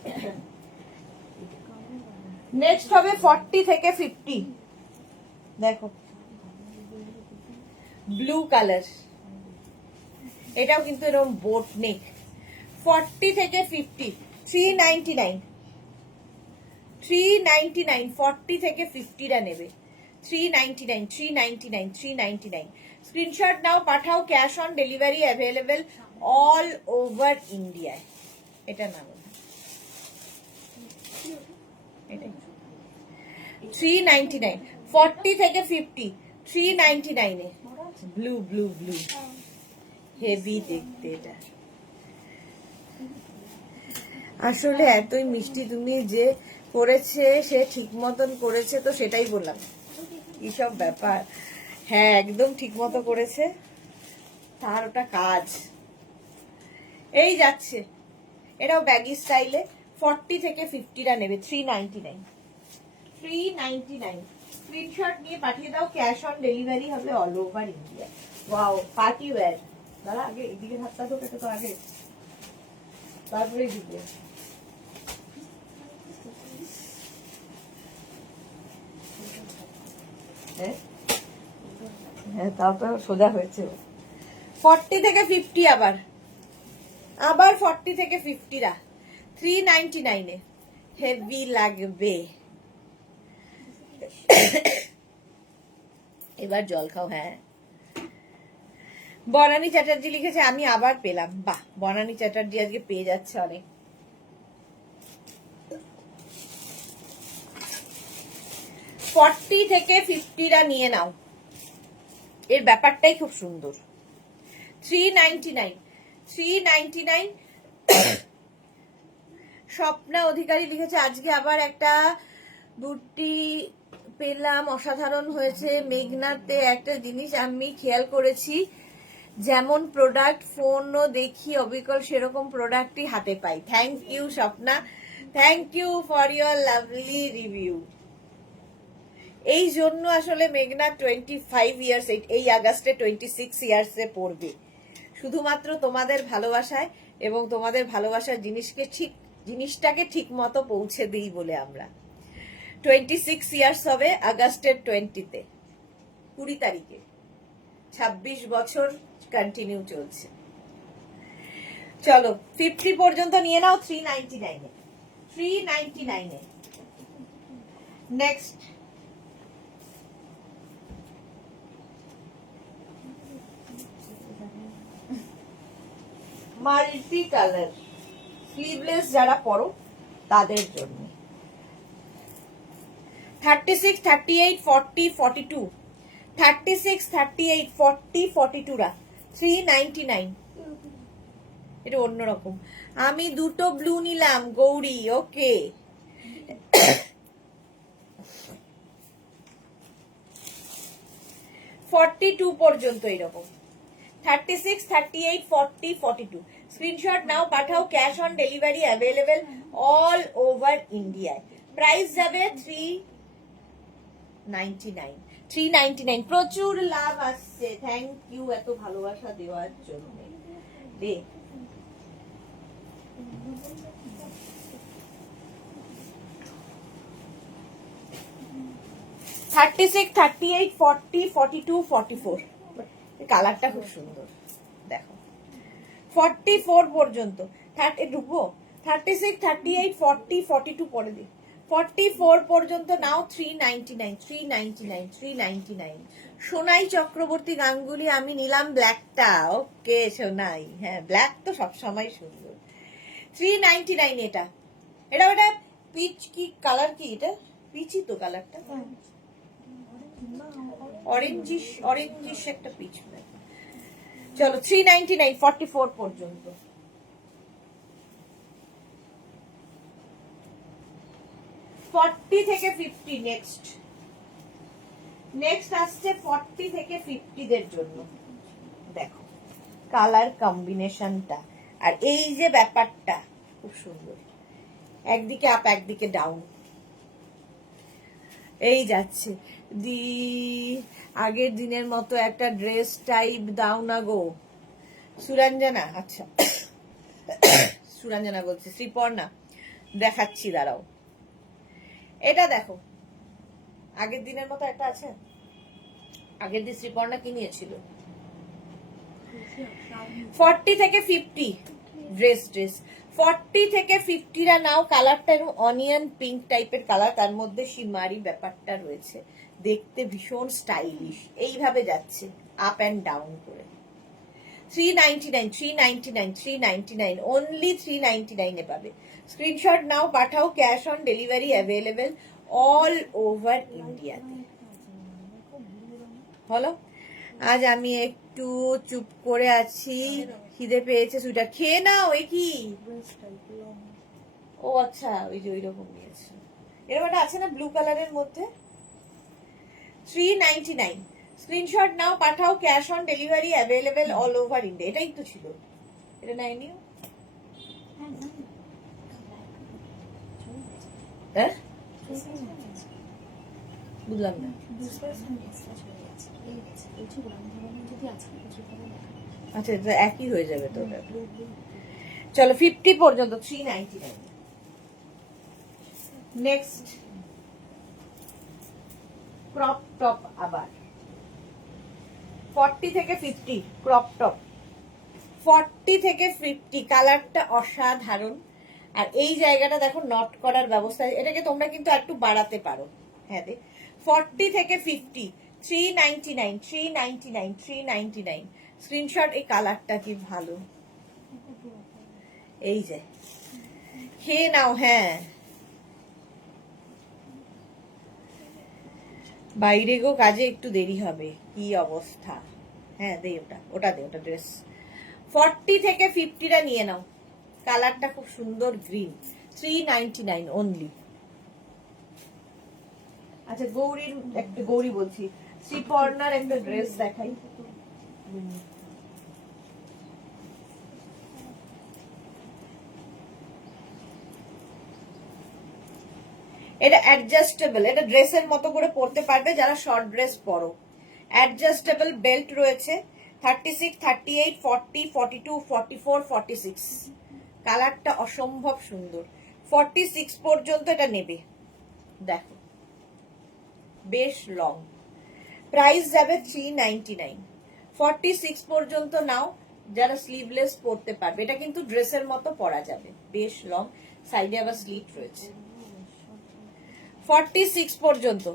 নেক্সট হবে 40 থেকে 50। দেখো ব্লু কালার, এটাও কিন্তু এরকম বোট নেক। 40 থেকে 50 399 399 40 থেকে 50রা নেবে 399 399 399। স্ক্রিনশট নাও, পাঠাও, cash on delivery available all over ইন্ডিয়ায়। এটা না 399 40 থেকে 50 399 এ ব্লু ব্লু ব্লু, হেভি দেখতে এটা। আসলে এতই মিষ্টি, তুমি যে করেছে সে ঠিক মতন করেছে, তো সেটাই বললাম এইসব ব্যাপার। হ্যাঁ একদম ঠিক মতো করেছে, তার ওটা কাজ। এই যাচ্ছে, এটাও ব্যাগি স্টাইলে। 40 থেকে 50রা নেবে 399 399। স্ক্রিনশট নিয়ে পাঠিয়ে দাও, ক্যাশ অন ডেলিভারি হবে all over India. Wow party wear. দাঁড়া আগে এদিকে হাতটা ধোকে তো আগে, তারপরে দিবে। হ্যাঁ তাও তো সোজা হয়েছে। 40 থেকে 50 আবার 40 থেকে 50রা 399 এ হেভি লাগবে। এবার জল খাও। হ্যাঁ বনানী চ্যাটার্জি লিখেছে আমি আবার পেলাম। বাহ, বনানী চ্যাটার্জি আজকে পেয়ে যাচ্ছে অনেক। ফর্টি থেকে 50রা নিয়ে নাও, এর ব্যাপারটাই খুব সুন্দর। 399 399। স্বপ্না অধিকারী লিখেছে আজকে আবার একটা বুটি পেলাম, অসাধারণ হয়েছে। মেঘনাতে একটা জিনিস আমি খেয়াল করেছি, যেমন প্রোডাক্ট ফোনও দেখি অবিকল সেরকম প্রোডাক্টই হাতে পাই। Thank you Swapna, thank you for your lovely review. এই জন্য আসলে মেঘনা 25 ইয়ার্স, এই আগস্টে 26 ইয়ার্সে পড়বে, শুধুমাত্র তোমাদের ভালোবাসায় এবং তোমাদের ভালোবাসার জিনিসটাকে ঠিক মতো পৌঁছে দিই বলে। আমরা 26 ইয়ার্স হবে আগস্টের 20-তে, 20 তারিখে। 26 বছর কন্টিনিউ চলছে। চলো 50 পর্যন্ত নিয়ে নাও 399 এ 399 এ। নেক্সট মাল্টি কালার স্লিভলেস যারা পরো তাদের জন্য 36 38 40 42 36 38 40 42রা 399। এটা অন্যরকম। আমি দুটো ব্লু নিলাম গৌরী, ওকে। $42 পর্যন্ত এরকম 36 38 40 42। স্ক্রিনশট নাও, পাঠাও, cash on delivery available all over ইন্ডিয়ায়। প্রাইস যাবে 399 399। প্রচুর লাভ আসছে, থ্যাংক ইউ এত ভালোবাসা দেওয়ার জন্য। দে 36 38 40 42 44। কালারটা খুব সুন্দর, দেখো 44 পর্যন্ত ঢুকবো। 36 38 40 42 পরে দিই। 44 পর্যন্ত নাও 399 399 399। সোনাই চক্রবর্তী গাঙ্গুলি আমি নিলাম ব্ল্যাকটা, ওকে সোনাই। হ্যাঁ ব্ল্যাক তো সবসময় সুন্দর। 399 এটা। এটা ওটা পিচ কি কালার, কি এটা পিচই তো কালারটা, অরেঞ্জিশ একটা পিচ। চলো 399 44 পর্যন্ত 40 থেকে 50 নেক্সট আসছে 40 থেকে 50 দের জন্য। দেখো কালার কম্বিনেশনটা আর এই যে ব্যাপারটা খুব সুন্দর, একদিকে আপ একদিকে ডাউন, এই যাচ্ছে। দি আগের দিনের মতো একটা ড্রেস টাইপ দাও না গো সুরঞ্জনা। আচ্ছা সুরঞ্জনা বলছি, শ্রীপর্ণা দেখাচ্ছি, দাঁড়াও। এটা দেখো আগের দিনের মতো একটা আছে। আগের দিন শ্রীপর্ণা কি নিয়েছিল? 40 থেকে 50 ড্রেস 40 থেকে 50 রা নাও। কালারটা এরকম অনিয়ন পিঙ্ক টাইপের কালার, তার মধ্যে সিমারি ব্যাপারটা রয়েছে, দেখতে ভীষণ স্টাইলিশ। এইভাবে যাচ্ছে আপ অ্যান্ড ডাউন করে। 399 399 399 অনলি 399 এ পাবে। স্ক্রিনশট নাও, পাঠাও, cash on delivery available all over ইন্ডিয়াতে। হলো, আজ আমি একটু চুপ করে আছি, খিদে পেয়েছে। সুইটার খেয়ে নাও। এ কি? ও আচ্ছা, ওই যে ওই রকম নিয়েছে। এরকম একটা আছে না ব্লু কালারের মধ্যে। 399 স্ক্রিনশট নাও, পাঠাও, cash on delivery available all over India. এটাই তো ছিল, এটা নাইনি। হ্যাঁ বুঝলাম না। আচ্ছা একই হয়ে যাবে তো। চলো 50 পর্যন্ত 399। নেক্সট ক্রপ টপ, আবার 40 থেকে 50 ক্রপ টপ। 40 থেকে 50 কালারটা অসাধারণ। আর এই জায়গাটা দেখো নট করার ব্যবস্থা, এটাকে তোমরা কিন্তু একটু বাড়াতে পারো। হ্যাঁ 40 থেকে 50 399 399 399 স্ক্রিনশট। এই কালারটা কি ভালো, এই যে খেয়ে নাও। হ্যাঁ বাইরে গো কাজে একটু দেরি হবে, কি অবস্থা। হ্যাঁ দে ওটা দে, ওটা ড্রেস। 40 থেকে 50 টা নিয়ে নাও, কালারটা খুব সুন্দর গ্রিন। 399 অনলি। আচ্ছা গৌরীর একটা, গৌরী বলছি, শ্রীপর্ণার একটা ড্রেস দেখাই। এটা অ্যাডজাস্টেবল, এটা ড্রেসের মতো করে পরতে পারবে যারা শর্ট ড্রেস পরো। অ্যাডজাস্টেবল বেল্ট রয়েছে। 36 38 40 42 44 46 কালারটা অসম্ভব সুন্দর। 46 পর্যন্ত এটা নেবে। দেখো বেশ লং, প্রাইস যাবে 399। 46 পর্যন্ত নাও, যারা স্লিভলেস পরতে পারবে। এটা কিন্তু ড্রেসের মতো পরা যাবে, বেশ লং, সাইডে আবার স্লিট রয়েছে। 46 পর্যন্ত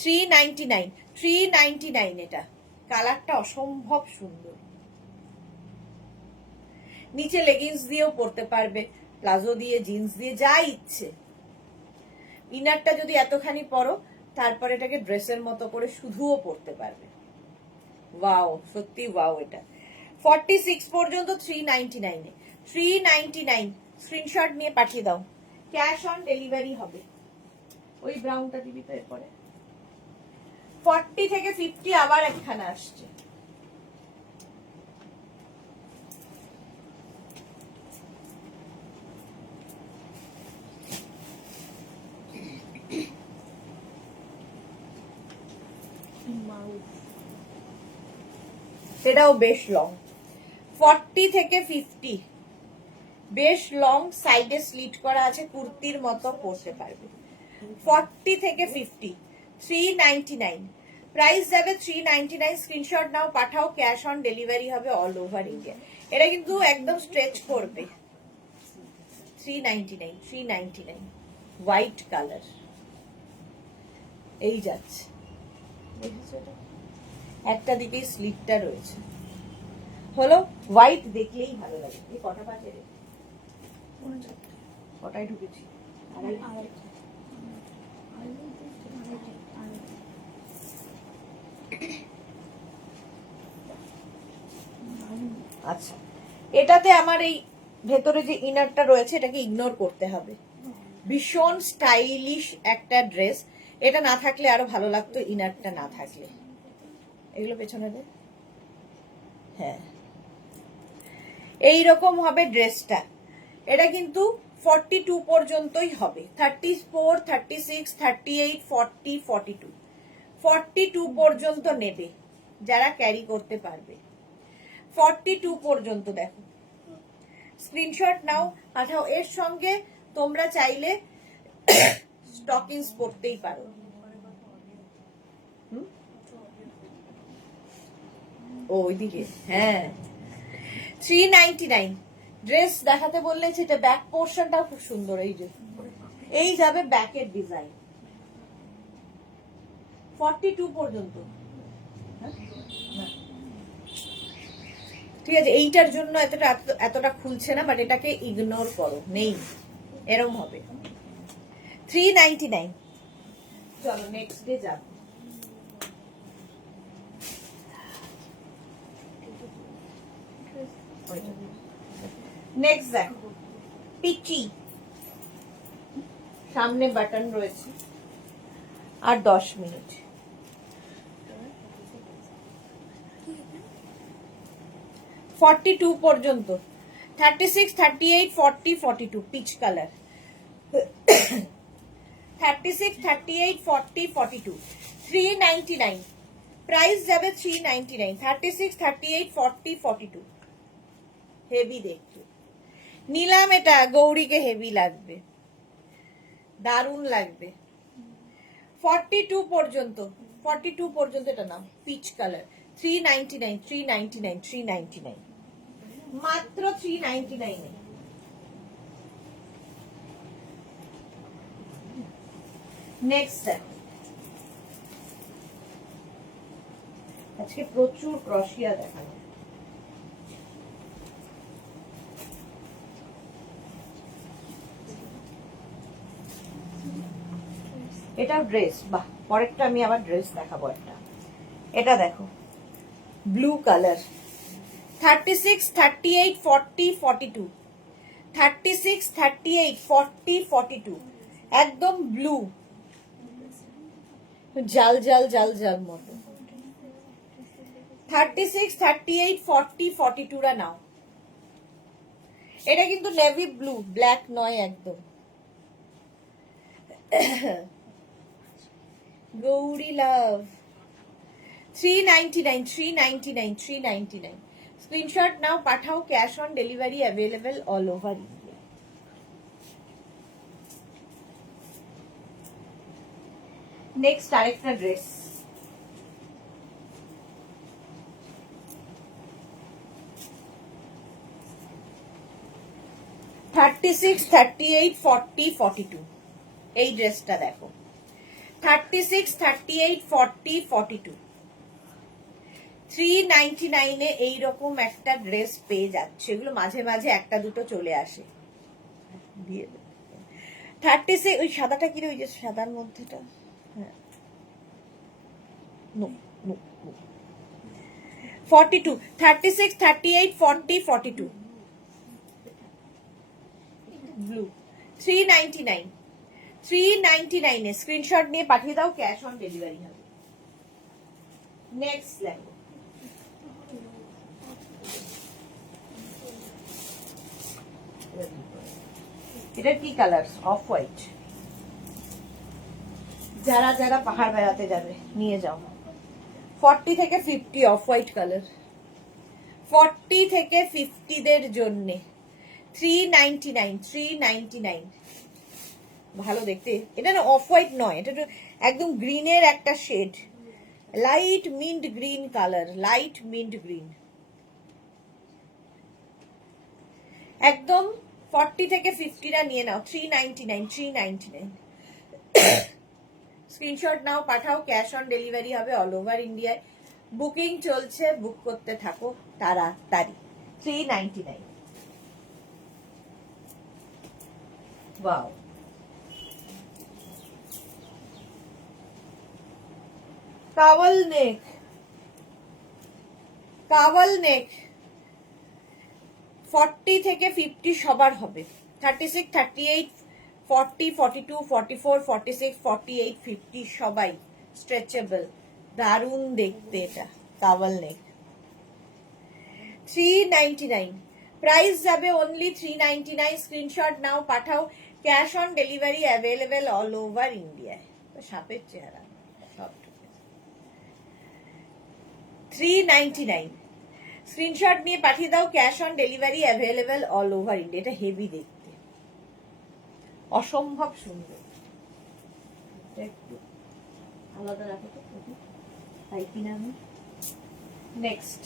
399 399 এটা। কালারটা অসম্ভব সুন্দর। নিচে লেগিংস দিয়েও পরতে পারবে, প্লাজো দিয়ে, জিন্স দিয়ে, যা ইচ্ছে। ইনারটা যদি এতখানি পরো, তারপর এটাকে ড্রেসের মতো করে শুধুও পরতে পারবে। ওয়াও, সত্যি ওয়াও। এটা 46 পর্যন্ত 399 এ। 399 স্ক্রিনশট নিয়ে পাঠিয়ে দাও, ক্যাশ অন ডেলিভারি হবে। ওই ব্রাউনটা দিবি তো এরপরে। 40 থেকে 50 আবার একখানা আসছে। সেটাও বেশ লং। 40 থেকে 50 বেশ লং, সাইডে স্লিট করা আছে, কুর্তির মতো পরতে পারবে। 40 থেকে 50 399 প্রাইস যাবে 399। স্ক্রিনশট নাও, পাঠাও, ক্যাশ অন ডেলিভারি হবে অল ওভার ইন্ডিয়া। এটা কিন্তু একদম স্ট্রেচ করবে। 399 399 হোয়াইট কালার, এই যাচ্ছে। দেখেছো এটা, একটা দিকেই স্লিটটা রয়েছে। হলো হোয়াইট, দেখলেই ভালো লাগে। এই কটা বাজে রে? কটায় ঢুকেছি? আচ্ছা, এটাতে আমার এই ভেতরে যে ইনারটা রয়েছে এটাকে ইগনোর করতে হবে। ভীষণ স্টাইলিশ একটা ড্রেস। এটা না থাকলে আরো ভালো লাগতো, ইনারটা না থাকলে। এগুলো পেছনে দে। হ্যাঁ, এইরকম হবে ড্রেসটা। এটা কিন্তু 42 পর্যন্তই হবে। 34, 36, 38, 40, 42, 42 পর্যন্ত নেবে যারা ক্যারি করতে পারবে। 42 পর্যন্ত দেখো, স্ক্রিনশট নাও, পাঠাও। এর সঙ্গে তোমরা চাইলে স্টকিংস পরতেই পারো। ওইদিকে, হ্যাঁ। 399 ড্রেস দেখাতে বললে সেটা ব্যাক পোর্শনটাও খুব সুন্দর। এই যে এই যাবে ব্যাকের ডিজাইন। 42 পর্যন্ত, ঠিক আছে। এইটার জন্য এতটা খুলছে না, বাট এটাকে ইগনোর করো, নেই, এরম হবে। 399। চলো নেক্সট ডে যাব। নেক্সট দেখো, পিচি, সামনে বাটন রয়েছে। আর 10 মিনিট। ফর্টি টু পর্যন্ত, 36, 38, 40, 42 পিচ কালার। 36, 38, 40, 42, 399 প্রাইস যাবে। 399, 36, 38, 40, 42। হেভি দেখতে নিলাম এটা, গৌরীকে হেভি লাগবে, দারুণ লাগবে। 42 পর্যন্ত, 42 পর্যন্ত এটা নাও, পিচ কালার। 399, 399, 399, মাত্র 399 এ। নেক্সট আজকে প্রচুর ক্রশিয়া দেখানো। এটা ড্রেস, বাহ, পরেরটা আমি আবার ড্রেস দেখাবো একটা। এটা দেখো, ব্লু কালার। 36, 38, 40, 42, 36, 38, 40, 42, একদম ব্লু, জাল জাল জাল জাল মতো। 36, 38, 40, 42 রা নাও। এটা কিন্তু নেভি ব্লু, ব্ল্যাক নয় একদম। গৌরী লাভ। 399, 399, 399। স্ক্রিনশট নাও, পাঠাও। Cash on delivery available all over India. Next আরেকটা ড্রেস। থার্টি সিক্স, 38, 40, 42 এই ড্রেসটা দেখো। 36, 38, 40, 42, 399 এ এইরকম একটা ড্রেস পেয়ে যাচ্ছে। এগুলো মাঝে মাঝে একটা দুটো চলে আসে। দিয়ে 36, ওই সাদাটা কি, ওই যে সাদার মধ্যেটা, হ্যাঁ, 42, 36, 38, 40, 42 ব্লু। 399, 399 এ স্ক্রিনশট নিয়ে পাঠিয়ে দাও, ক্যাশ অন ডেলিভারি হবে। Next level. এটা কি কালার? Off white. যারা যারা পাহাড় বেড়াতে যাবে নিয়ে যাও। 40 থেকে 50 অফ হোয়াইট কালার। 40 থেকে 50 দের জন্য 399, 399। ভালো দেখতে। এটা না অফ হোয়াইট নয়, এটা একদম গ্রিনের একটা shade, light mint green colour, light mint green একদম। 40 থেকে 50 রা নিয়ে নাও। 399, 399। স্ক্রিনশট নাও, পাঠাও। ক্যাশ অন ডেলিভারি হবে অল ওভার ইন্ডিয়ায়। বুকিং চলছে, বুক করতে থাকো তাড়াতাড়ি। 399। ওয়াও, কাওয়াল নেক, কাওয়াল নেক। 40 থেকে 50 সবার হবে। 36, 38, 40, 42, 44, 46, 48, 50 সবাই স্ট্রেচেবল, দারুণ দেখতে। এটা কাভাল নেক, 399 প্রাইস যাবে অনলি 399। স্ক্রিনশট নাও, পাঠাও। Cash on delivery available all over ইন্ডিয়ায়। তো সাপের চেহারা সব 399 স্ক্রিনশট নিয়ে পাঠিয়ে দাও। Cash on delivery available all over India. এটা হেভি দেখতে, অসম্ভব সুন্দর। একটু আলাদা রাখো তো, তাই কিনা আমি। নেক্সট,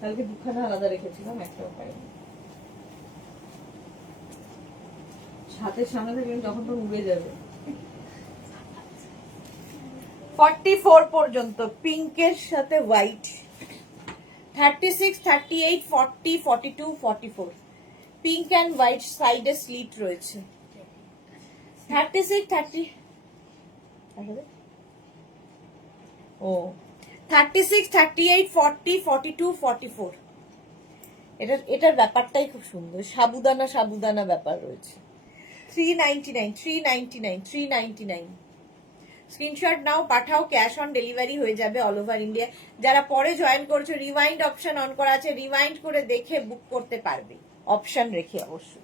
কালকে দুখানা আলাদা রেখেছিলাম, একটাও পাইনি। হাতের সামনে থেকে যখন তো উড়ে যাবে। 44 পর্যন্ত পিঙ্কের সাথে হোয়াইট, 36, 38, 40, 42, 44 পিঙ্ক অ্যান্ড হোয়াইট সাইডে স্লিট রয়েছে। 36, 30 ও 36, 38, 40, 42, 44 এটার ব্যাপারটাই খুব সুন্দর, সাবুদানা সাবুদানা ব্যাপার রয়েছে। 399, 399, 399 স্ক্রিনশট নাও, পাঠাও। ক্যাশ অন ডেলিভারি হয়ে যাবে অল ওভার ইন্ডিয়া। যারা পরে জয়েন করছো, রিওয়াইন্ড অপশন অন করা আছে, রিওয়াইন্ড করে দেখে বুক করতে পারবে, অপশন রেখে অবশ্যই।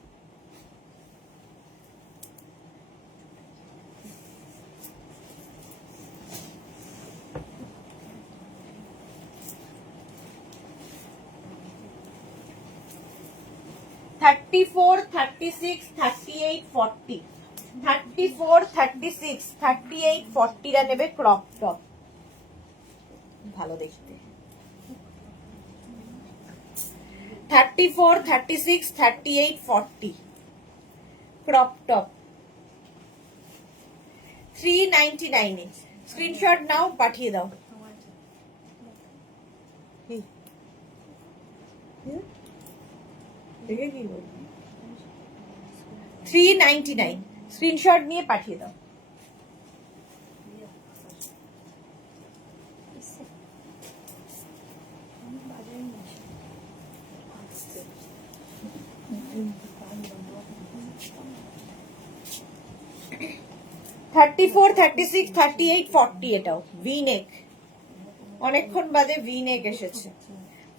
$34, $36, $38, $40 34, 36, 38, 40 নেবে ক্রপ টপ, ভালো দেখতে। 34, 36, 38, 40 ক্রপ টপ 399 স্ক্রিনশট নাও, পাঠিয়ে দাও। দেখে কি বলবো, 399 স্ক্রিনশট নিয়ে পাঠিয়ে দাও। $34, $36, $38, $40 এটাও ভি নেক, অনেকক্ষণ বাদে ভি নেক এসেছে।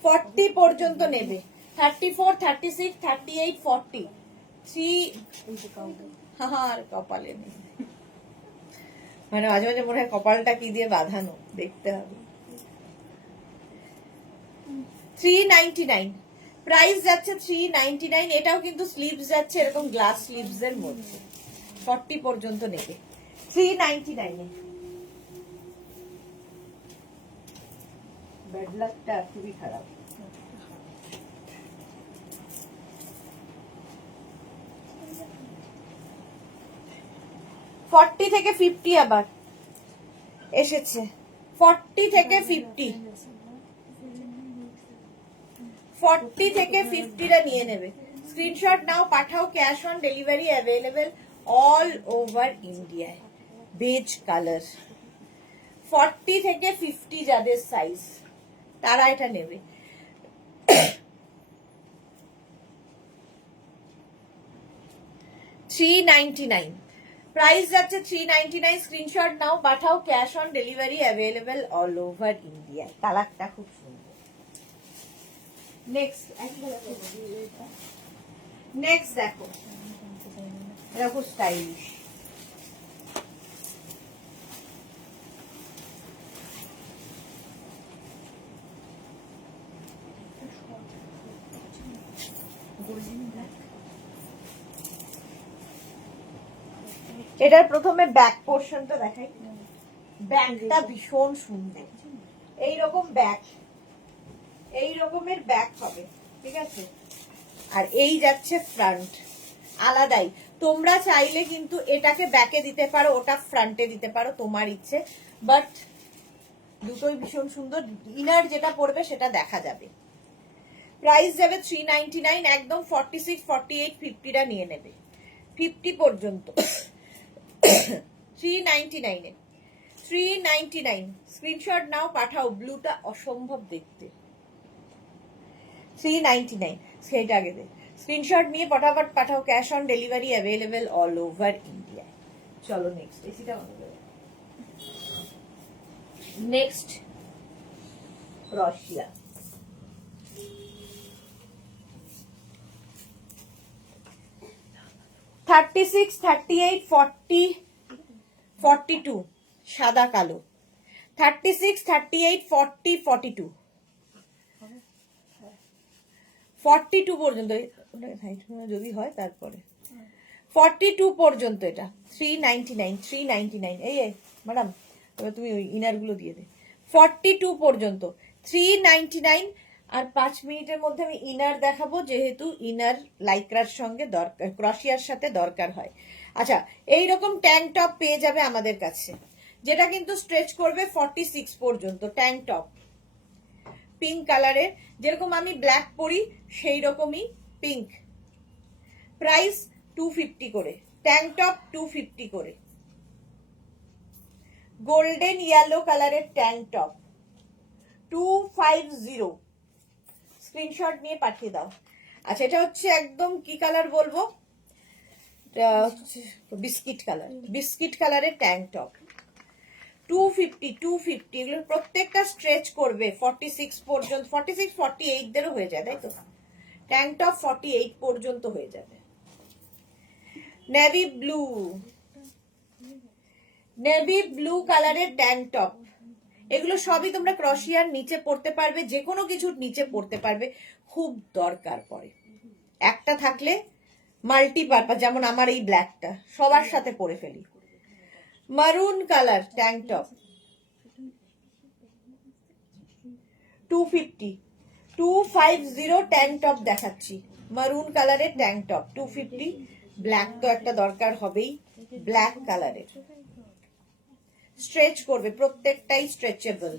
40 পর্যন্ত নেবে। 34, 36, 38, 40 আর কপালে নেই, মানে মাঝে মাঝে মনে হয় কপালটা কি দিয়ে বাঁধানো, দেখতে হবে। 399 প্রাইস যাচ্ছে 399। এটাও কিন্তু স্লিভস যাচ্ছে এরকম গ্লাস স্লিভস এর মধ্যে। 40 পর্যন্ত নেবে 399 ব্যাড লাকটা খুবই খারাপ। $40 থেকে $50 আবার এসেছে। 40 থেকে 50, 40 থেকে 50 নিয়ে নেবে। স্ক্রিনশট নাও, পাঠাও। Cash on delivery available all over ইন্ডিয়ায়। বেজ কালার 40 থেকে 50 যাদের সাইজ তারা এটা নেবে। $399 প্রাইস যাচ্ছে 399। স্ক্রিনশট নাও, পাঠাও। Cash on delivery available all over India. কালারটা খুব সুন্দর। নেক্সট দেখো, দেখো স্টাইলিশ। এটার প্রথমে ব্যাক পোর্শনটা দেখাই। ব্যাকটা ভীষণ সুন্দর, এইরকম ব্যাক, এই রকমের ব্যাক হবে, ঠিক আছে। আর এই যাচ্ছে ফ্রন্ট, আলাদাই। তোমরা চাইলে কিন্তু এটাকে ব্যাকে দিতে পারো, ওটা ফ্রন্টে দিতে পারো, তোমার ইচ্ছে। বাট দুটোই ভীষণ সুন্দর। ইনার যেটা পড়বে সেটা দেখা যাবে। প্রাইস যাবে 399 একদম। 46, 48, 50 নিয়ে নেবে। 50 পর্যন্ত 399 399 স্ক্রিনশট নাও, পাঠাও। ব্লুটা অসম্ভব দেখতে। 399 সেটা আগে দে। স্ক্রিনশট নিয়ে ফটাফট পাঠাও, cash on delivery available all over India. চলো নেক্সট, এসিটা বন্ধ করে। নেক্সট ক্রশিয়া। 36, 38, 40, 42 সাদা কালো। 36, 38, 40, 42 42 পর্যন্ত যদি হয় তারপরে 42 পর্যন্ত। এটা 399, 399। এই ম্যাডাম এবার তুমি ওই ইনার গুলো দিয়ে দে। 42 পর্যন্ত 399। আর 5 মিনিটের মধ্যে আমি ইনার দেখাবো, যেহেতু ইনার লাইক্রার সঙ্গে দরকার, ক্রশিয়ার সাথে দরকার হয়। আচ্ছা, এইরকম ট্যাঙ্ক টপ পেয়ে যাবে আমাদের কাছে, যেটা কিন্তু স্ট্রেচ করবে 46 পর্যন্ত। ট্যাঙ্ক টপ পিঙ্ক কালারের, যেরকম আমি ব্ল্যাক পরি সেই রকমই পিঙ্ক। প্রাইস 250 করে। ট্যাঙ্ক টপ 250 করে। গোল্ডেন ইয়েলো কালারের ট্যাঙ্ক টপ 250। স্ক্রিনশট নিয়ে পাঠিয়ে দাও। আচ্ছা, এটা হচ্ছে একদম কি কালার বলবো, বিস্কিট কালার, বিস্কিট কালারের ট্যাঙ্ক টপ 250, 250। এগুলো প্রত্যেকটা স্ট্রেচ করবে 46 পর্যন্ত। 46, 48 দেরও হয়ে যায়, তাই তো? ট্যাঙ্ক টপ 48 পর্যন্ত হয়ে যাবে। নেভি ব্লু, নেভি ব্লু কালারের ট্যাঙ্ক টপ। এগুলো সবই তোমরা ক্রশিয়ার নিচে পড়তে পারবে, যে কোনো কিছুর নিচে পড়তে পারবে। খুব দরকার পড়ে, একটা থাকলে মাল্টিপারপাস, যেমন আমার এই ব্ল্যাকটা সবার সাথে পরে ফেলি। মারুন colour tank top 250, 250 tank top দেখাচ্ছি। মারুন কালারের ট্যাঙ্ক টপ 250। ব্ল্যাক তো একটা দরকার হবেই, ব্ল্যাক কালারের স্ট্রেচ করবে, প্রত্যেকটাই স্ট্রেচেবল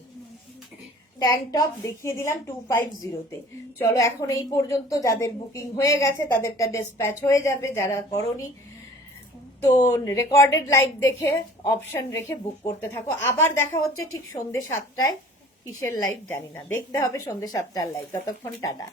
ট্যাঙ্ক টপ দেখিয়ে দিলাম 250-তে। চলো এখন এই পর্যন্ত, যাদের বুকিং হয়ে গেছে তাদেরটা ডিসপ্যাচ হয়ে যাবে, যারা করনি তো রেকর্ডেড লাইভ দেখে অপশন রেখে বুক করতে থাকো। আবার দেখা হচ্ছে ঠিক সন্ধ্যে 7টায়। কিসের লাইভ জানি না, দেখতে হবে সন্ধ্যে 7টার লাইভ। ততক্ষণ টাটা।